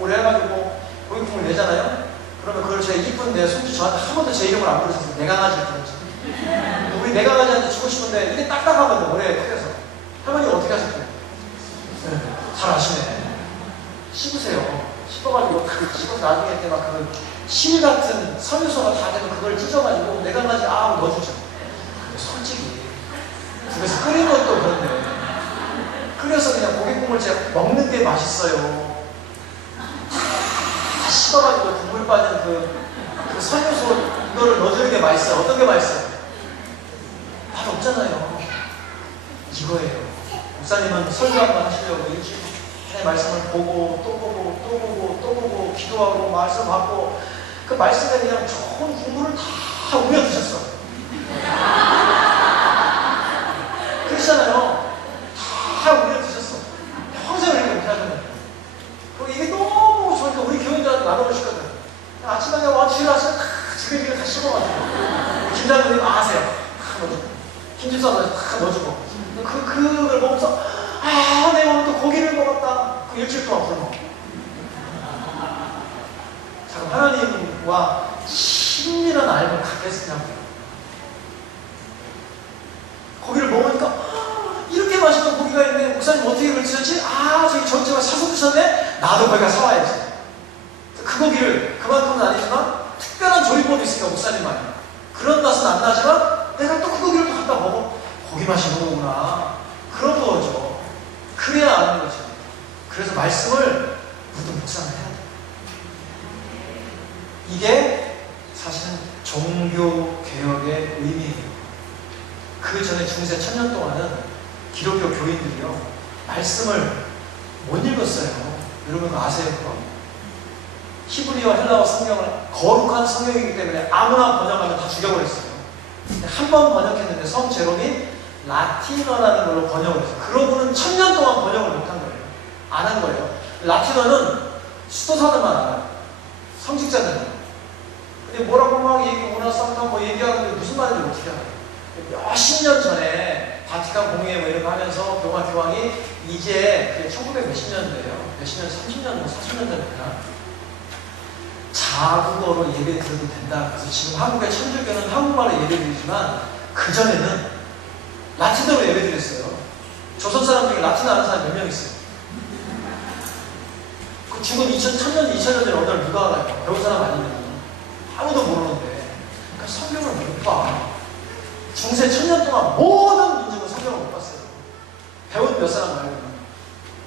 오래 해가지고 고기국을 내잖아요. 그러면 그걸 제가 이쁜 내 손주 저한테 한 번도 제 이름을 안 부르셨어요. 내 강아지 부르죠. 우리 내 강아지한테 주고 싶은데 이게 딱딱하거든. 오래 끓여서. 할머니 어떻게 하셨어요? 네, 잘 아시네. 씹으세요. 씹어가지고 씹어서 나중에 이렇게 막 그 실 같은 섬유소가 다 되면 그걸 찢어가지고 내 강아지 넣어주죠. 근데 솔직히 집에서 끓인 것도 그런데 끓여서 그냥 고기국물 제가 먹는 게 맛있어요. 다 씹어가지고 국물 빠진 그 섬유소 이거를 넣어주는 게 맛있어요. 어떤 게 맛있어요? 맛 없잖아요. 이거예요. 목사님은 설교 한번 하시려고 일주일에 말씀을 보고 또 보고 또 보고 또 보고 기도하고 말씀 받고 그 말씀에 그냥 좋은 국물을 다 우려 드셨어. 그렇잖아요. 다 우려 드셨어. 평생 이렇게 못 하잖아요. 그리고 이게 너무 좋으니까 우리 교인들한테 나눠고 싶거든. 아침에 와 집에 와서 지글지글 다 씹어가지고 김장님 아세요? 다 넣어주고 김집사 다 넣어주고 그걸 먹으면서 내가 오늘 또 고기를 먹었다. 그 일주일 동안 굶어. 자, 그럼 하나님과 친밀한 알을 갖겠으냐고요. 고기를 먹으니까 이렇게 맛있는 고기가 있네. 목사님 어떻게 그걸 드셨지? 저기 전체가 사서 드셨네? 나도 거기 가서 사와야지. 그 고기를 그만큼은 아니지만 특별한 조리법이 있으니까 목사님만이. 그런 맛은 안 나지만 내가 또 그 고기를 또 갖다 먹어. 고기 맛이 이런 거구나. 그런 거죠. 그래야 아는 거죠. 그래서 말씀을 모두 묵상을 해야 돼요. 이게 사실은 종교개혁의 의미예요. 그 전에 중세 1000년 동안은 기독교 교인들이요 말씀을 못 읽었어요. 여러분 아세요? 그거? 히브리어 헬라어 성경을 거룩한 성경이기 때문에 아무나 번역하면 다 죽여버렸어요. 한 번 번역했는데 성 제롬이 라틴어라는 걸로 번역을 했어요. 그러고는 1000년 동안 번역을 못한 거예요. 안 한 거예요. 라틴어는 수도사들만 알아요. 성직자들만. 근데 뭐라고 막 문화상담 얘기하는데 무슨 말인지 어떻게 알아요? 몇십 년 전에 바티칸 공회 이런 거 하면서 교황이 이제 그게 1900 몇십 년도예요. 몇십 년, 30년, 40년 전입니다. 자국어로 예배 드려도 된다. 그래서 지금 한국의 천주교는 한국말로 예배 드리지만 그전에는 라틴어로 예배 드렸어요. 조선 사람 중에 라틴어 아는 사람 몇 명 있어요? 그 지금 1000년, 2000년 전에 어느 날 누가 알아요? 배운 사람 아니면 아무도 모르는데. 그러니까 성경을 못 봐. 중세 1000년 동안 모든 민족은 성경을 못 봤어요. 배운 몇 사람 말고는.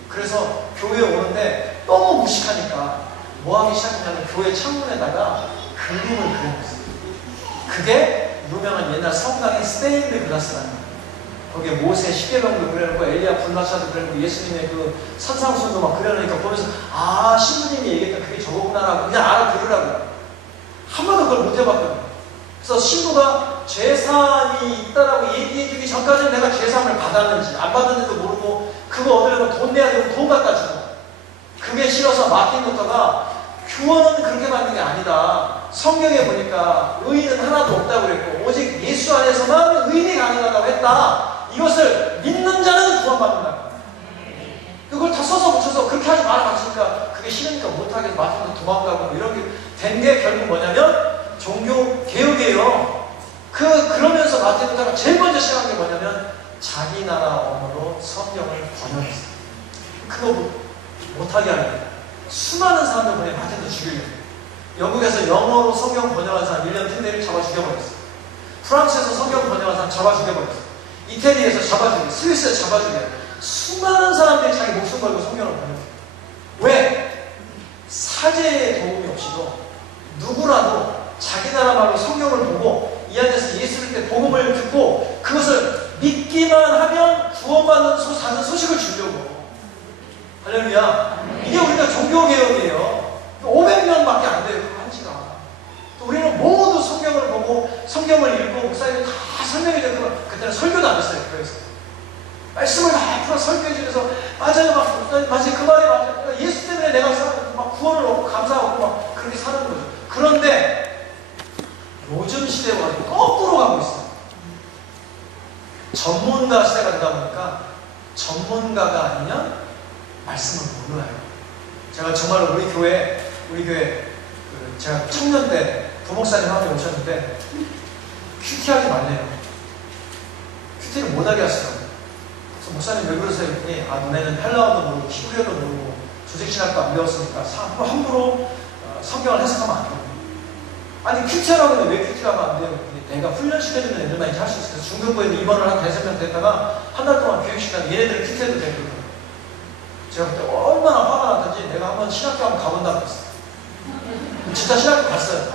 그래서 교회에 오는데 너무 무식하니까 뭐 하기 시작했냐면 교회 창문에다가 그림을 그려놨어요. 그게 유명한 옛날 성당의 스테인드 글라스라는 거예요. 거기에 모세 십계명도 그려놓고 엘리야 불마차도 그려놓고 예수님의 그 산상수도 막 그려놓으니까 보면서 아 신부님이 얘기했던 그게 저거구나라고 그냥 알아들으라고. 한 번도 그걸 못 해봤거든요. 그래서 신부가 재산이 있다라고 얘기해주기 전까지는 내가 재산을 받았는지 안 받았는지도 모르고 그거 얻으려면 돈 내야 되고 돈 갖다 주고 그게 싫어서 마틴 루터가 구원은 그렇게 받는 게 아니다. 성경에 보니까 의인은 하나도 없다고 그랬고 오직 예수 안에서만 의인이 가능하다고 했다. 이것을 믿는 자는 구원받는다. 그걸 다 써서 붙여서 그렇게 하지 말아 봤으니까 그게 싫으니까 못하게 해서 마틴 루터 도망가고 이런 게 된 게 결국 뭐냐면 종교 개혁이에요. 그러면서 마틴 루터가 제일 먼저 시작한 게 뭐냐면 자기 나라 언어로 성경을 번역했어요. 그거 못하게 하는 거예요. 수많은 사람들 보내 마틴 루터 죽이려고. 영국에서 영어로 성경 번역한 사람 1년 팀내를 잡아 죽여버렸어요. 프랑스에서 성경 번역한 사람 잡아 죽여버렸어요. 이태리에서 잡아 죽여요. 스위스에서 잡아 죽여요. 수많은 사람들이 자기 목숨 걸고 성경을 번역해요. 왜? 사제의 도움이 없이도 누구라도 자기 나라 말로 성경을 보고 이 안에서 예수를 때 복음을 듣고 그것을 믿기만 하면 구원받는 소식을 주려고. 할렐루야. 이게 우리가 종교개혁이에요. 500년밖에 안 돼요. 그거 한지가. 또 우리는 모두 성경을 보고 성경을 읽고 목사님이 다 설명해줘서 그때는 설교도 안 했어요. 교회에서. 말씀을 다 풀어 설교해주면서 맞아요. 맞아요. 그 말이 맞아요. 예수 때문에 내가 막 구원을 얻고 감사하고 막 그렇게 사는 거죠. 그런데 요즘 시대와 거꾸로 가고 있어요. 전문가 시대가 되다 보니까 전문가가 아니면 말씀을 몰라요. 제가 정말로 우리 교회 제가 청년 때 부목사님 한테 오셨는데 큐티하지 말래요. 큐티를 못하게 하시더라고요. 그래서 목사님 왜 그러세요? 했더니 너네는 헬라어도 모르고 히브리어도 모르고 조직신학도 안 배웠으니까 함부로 성경을 해석하면 안 돼요. 아니 큐티하라고 하면 왜 큐티하면 안 돼요? 내가 훈련시켜주는 애들만 이제 할 수 있어요. 중등부에도 입원을 한 5명 됐다가 한 달 동안 교육시키면 얘네들은 큐티해도 되거든요. 제가 그때 얼마나 화가 났던지 내가 한번 신학교 한번 가본다고 했어요. 진짜 신학교 갔어요.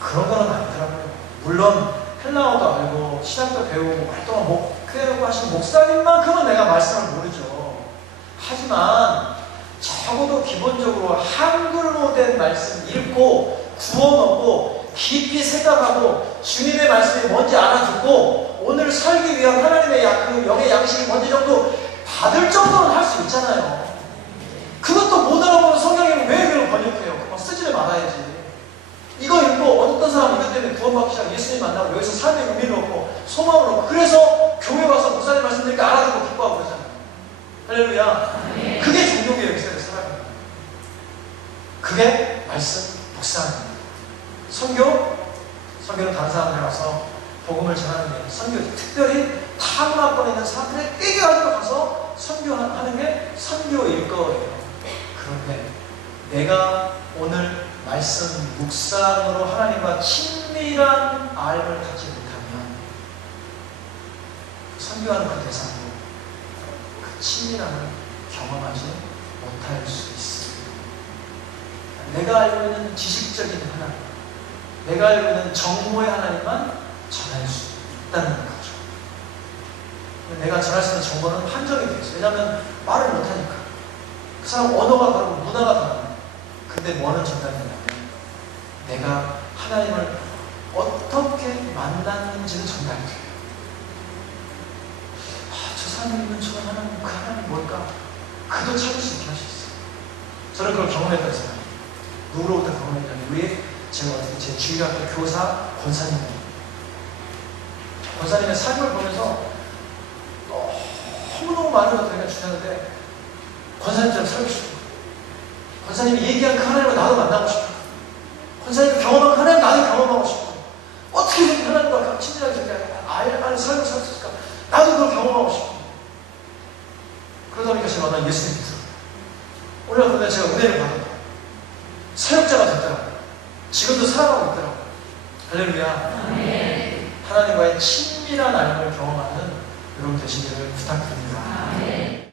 그런 거는 아니더라고요. 물론 헬라어도 알고 신학도 배우고 활동을 목회하고 하신 목사님만큼은 내가 말씀을 모르죠. 하지만 적어도 기본적으로 한글로 된 말씀 읽고 구원 얻고 깊이 생각하고 주님의 말씀이 뭔지 알아듣고 오늘 살기 위한 하나님의 그 영의 양식이 뭔지 정도 받을 정도는 할 수 있잖아요. 그것도 못 알아보는 성경에는 왜 그걸 번역해요? 그만 쓰지를 말아야지. 이거 읽고 어떤 사람 이것 때문에 구원받기 시작 예수님 만나고 여기서 삶의 의미를 얻고 소망을 얻고 그래서 교회 와서 목사님 말씀 드리니까 알아듣고 기뻐하고 그러잖아요. 할렐루야. 그게 종교개혁 시대의 사람입니다. 그게 말씀 묵상입니다. 선교는 다른 사람들 와서 복음을 전하는 게 선교, 특별히 타문화권에 있는 사람들의 떼겨가지고 가서 선교하는 게 선교일 거예요. 그런데 내가 오늘 말씀 묵상으로 하나님과 친밀한 알을 갖지 못하면 선교하는 그 대상도 그 친밀함을 경험하지 못할 수 있습니다. 내가 알고 있는 지식적인 하나님, 내가 알고 있는 정보의 하나님만 전할 수 있다는 거죠. 내가 전할 수 있는 정보는 한정이 되어 있어요. 왜냐하면 말을 못하니까. 그 사람 언어가 다르고 문화가 다르고. 근데 뭐는 전달되냐면 내가 하나님을 어떻게 만났는지는 전달돼요. 저 사람이 있는 저 하나님, 그 하나님 뭘까? 그도 찾을 수 있게 할 수 있어요. 저는 그걸 경험했다고 생각해요. 누구로부터 경험했냐면 우리 제가 제 주일학교 교사 권사님입니다. 권사님의 삶을 보면서 너무너무 많은 것들이 주셨는데 권사님처럼 살고 싶어요. 권사님이 얘기한 그 하나님을 나도 만나고 싶어요. 권사님이 경험한 그 하나님 나도 경험하고 싶어요. 어떻게 그렇게 하나님과 친밀하게 아는 삶을 살 수 있을까? 나도 그걸 경험하고 싶어요. 그러다 보니까 제가 만난 예수님이 있더라고요. 오늘 그런데 제가 은혜를 받았다. 사역자가 됐더라고요. 지금도 살아가고 있더라고요. 할렐루야. 하나님과의 친밀한 알을 경험하는 여러분 되시기를 부탁드립니다.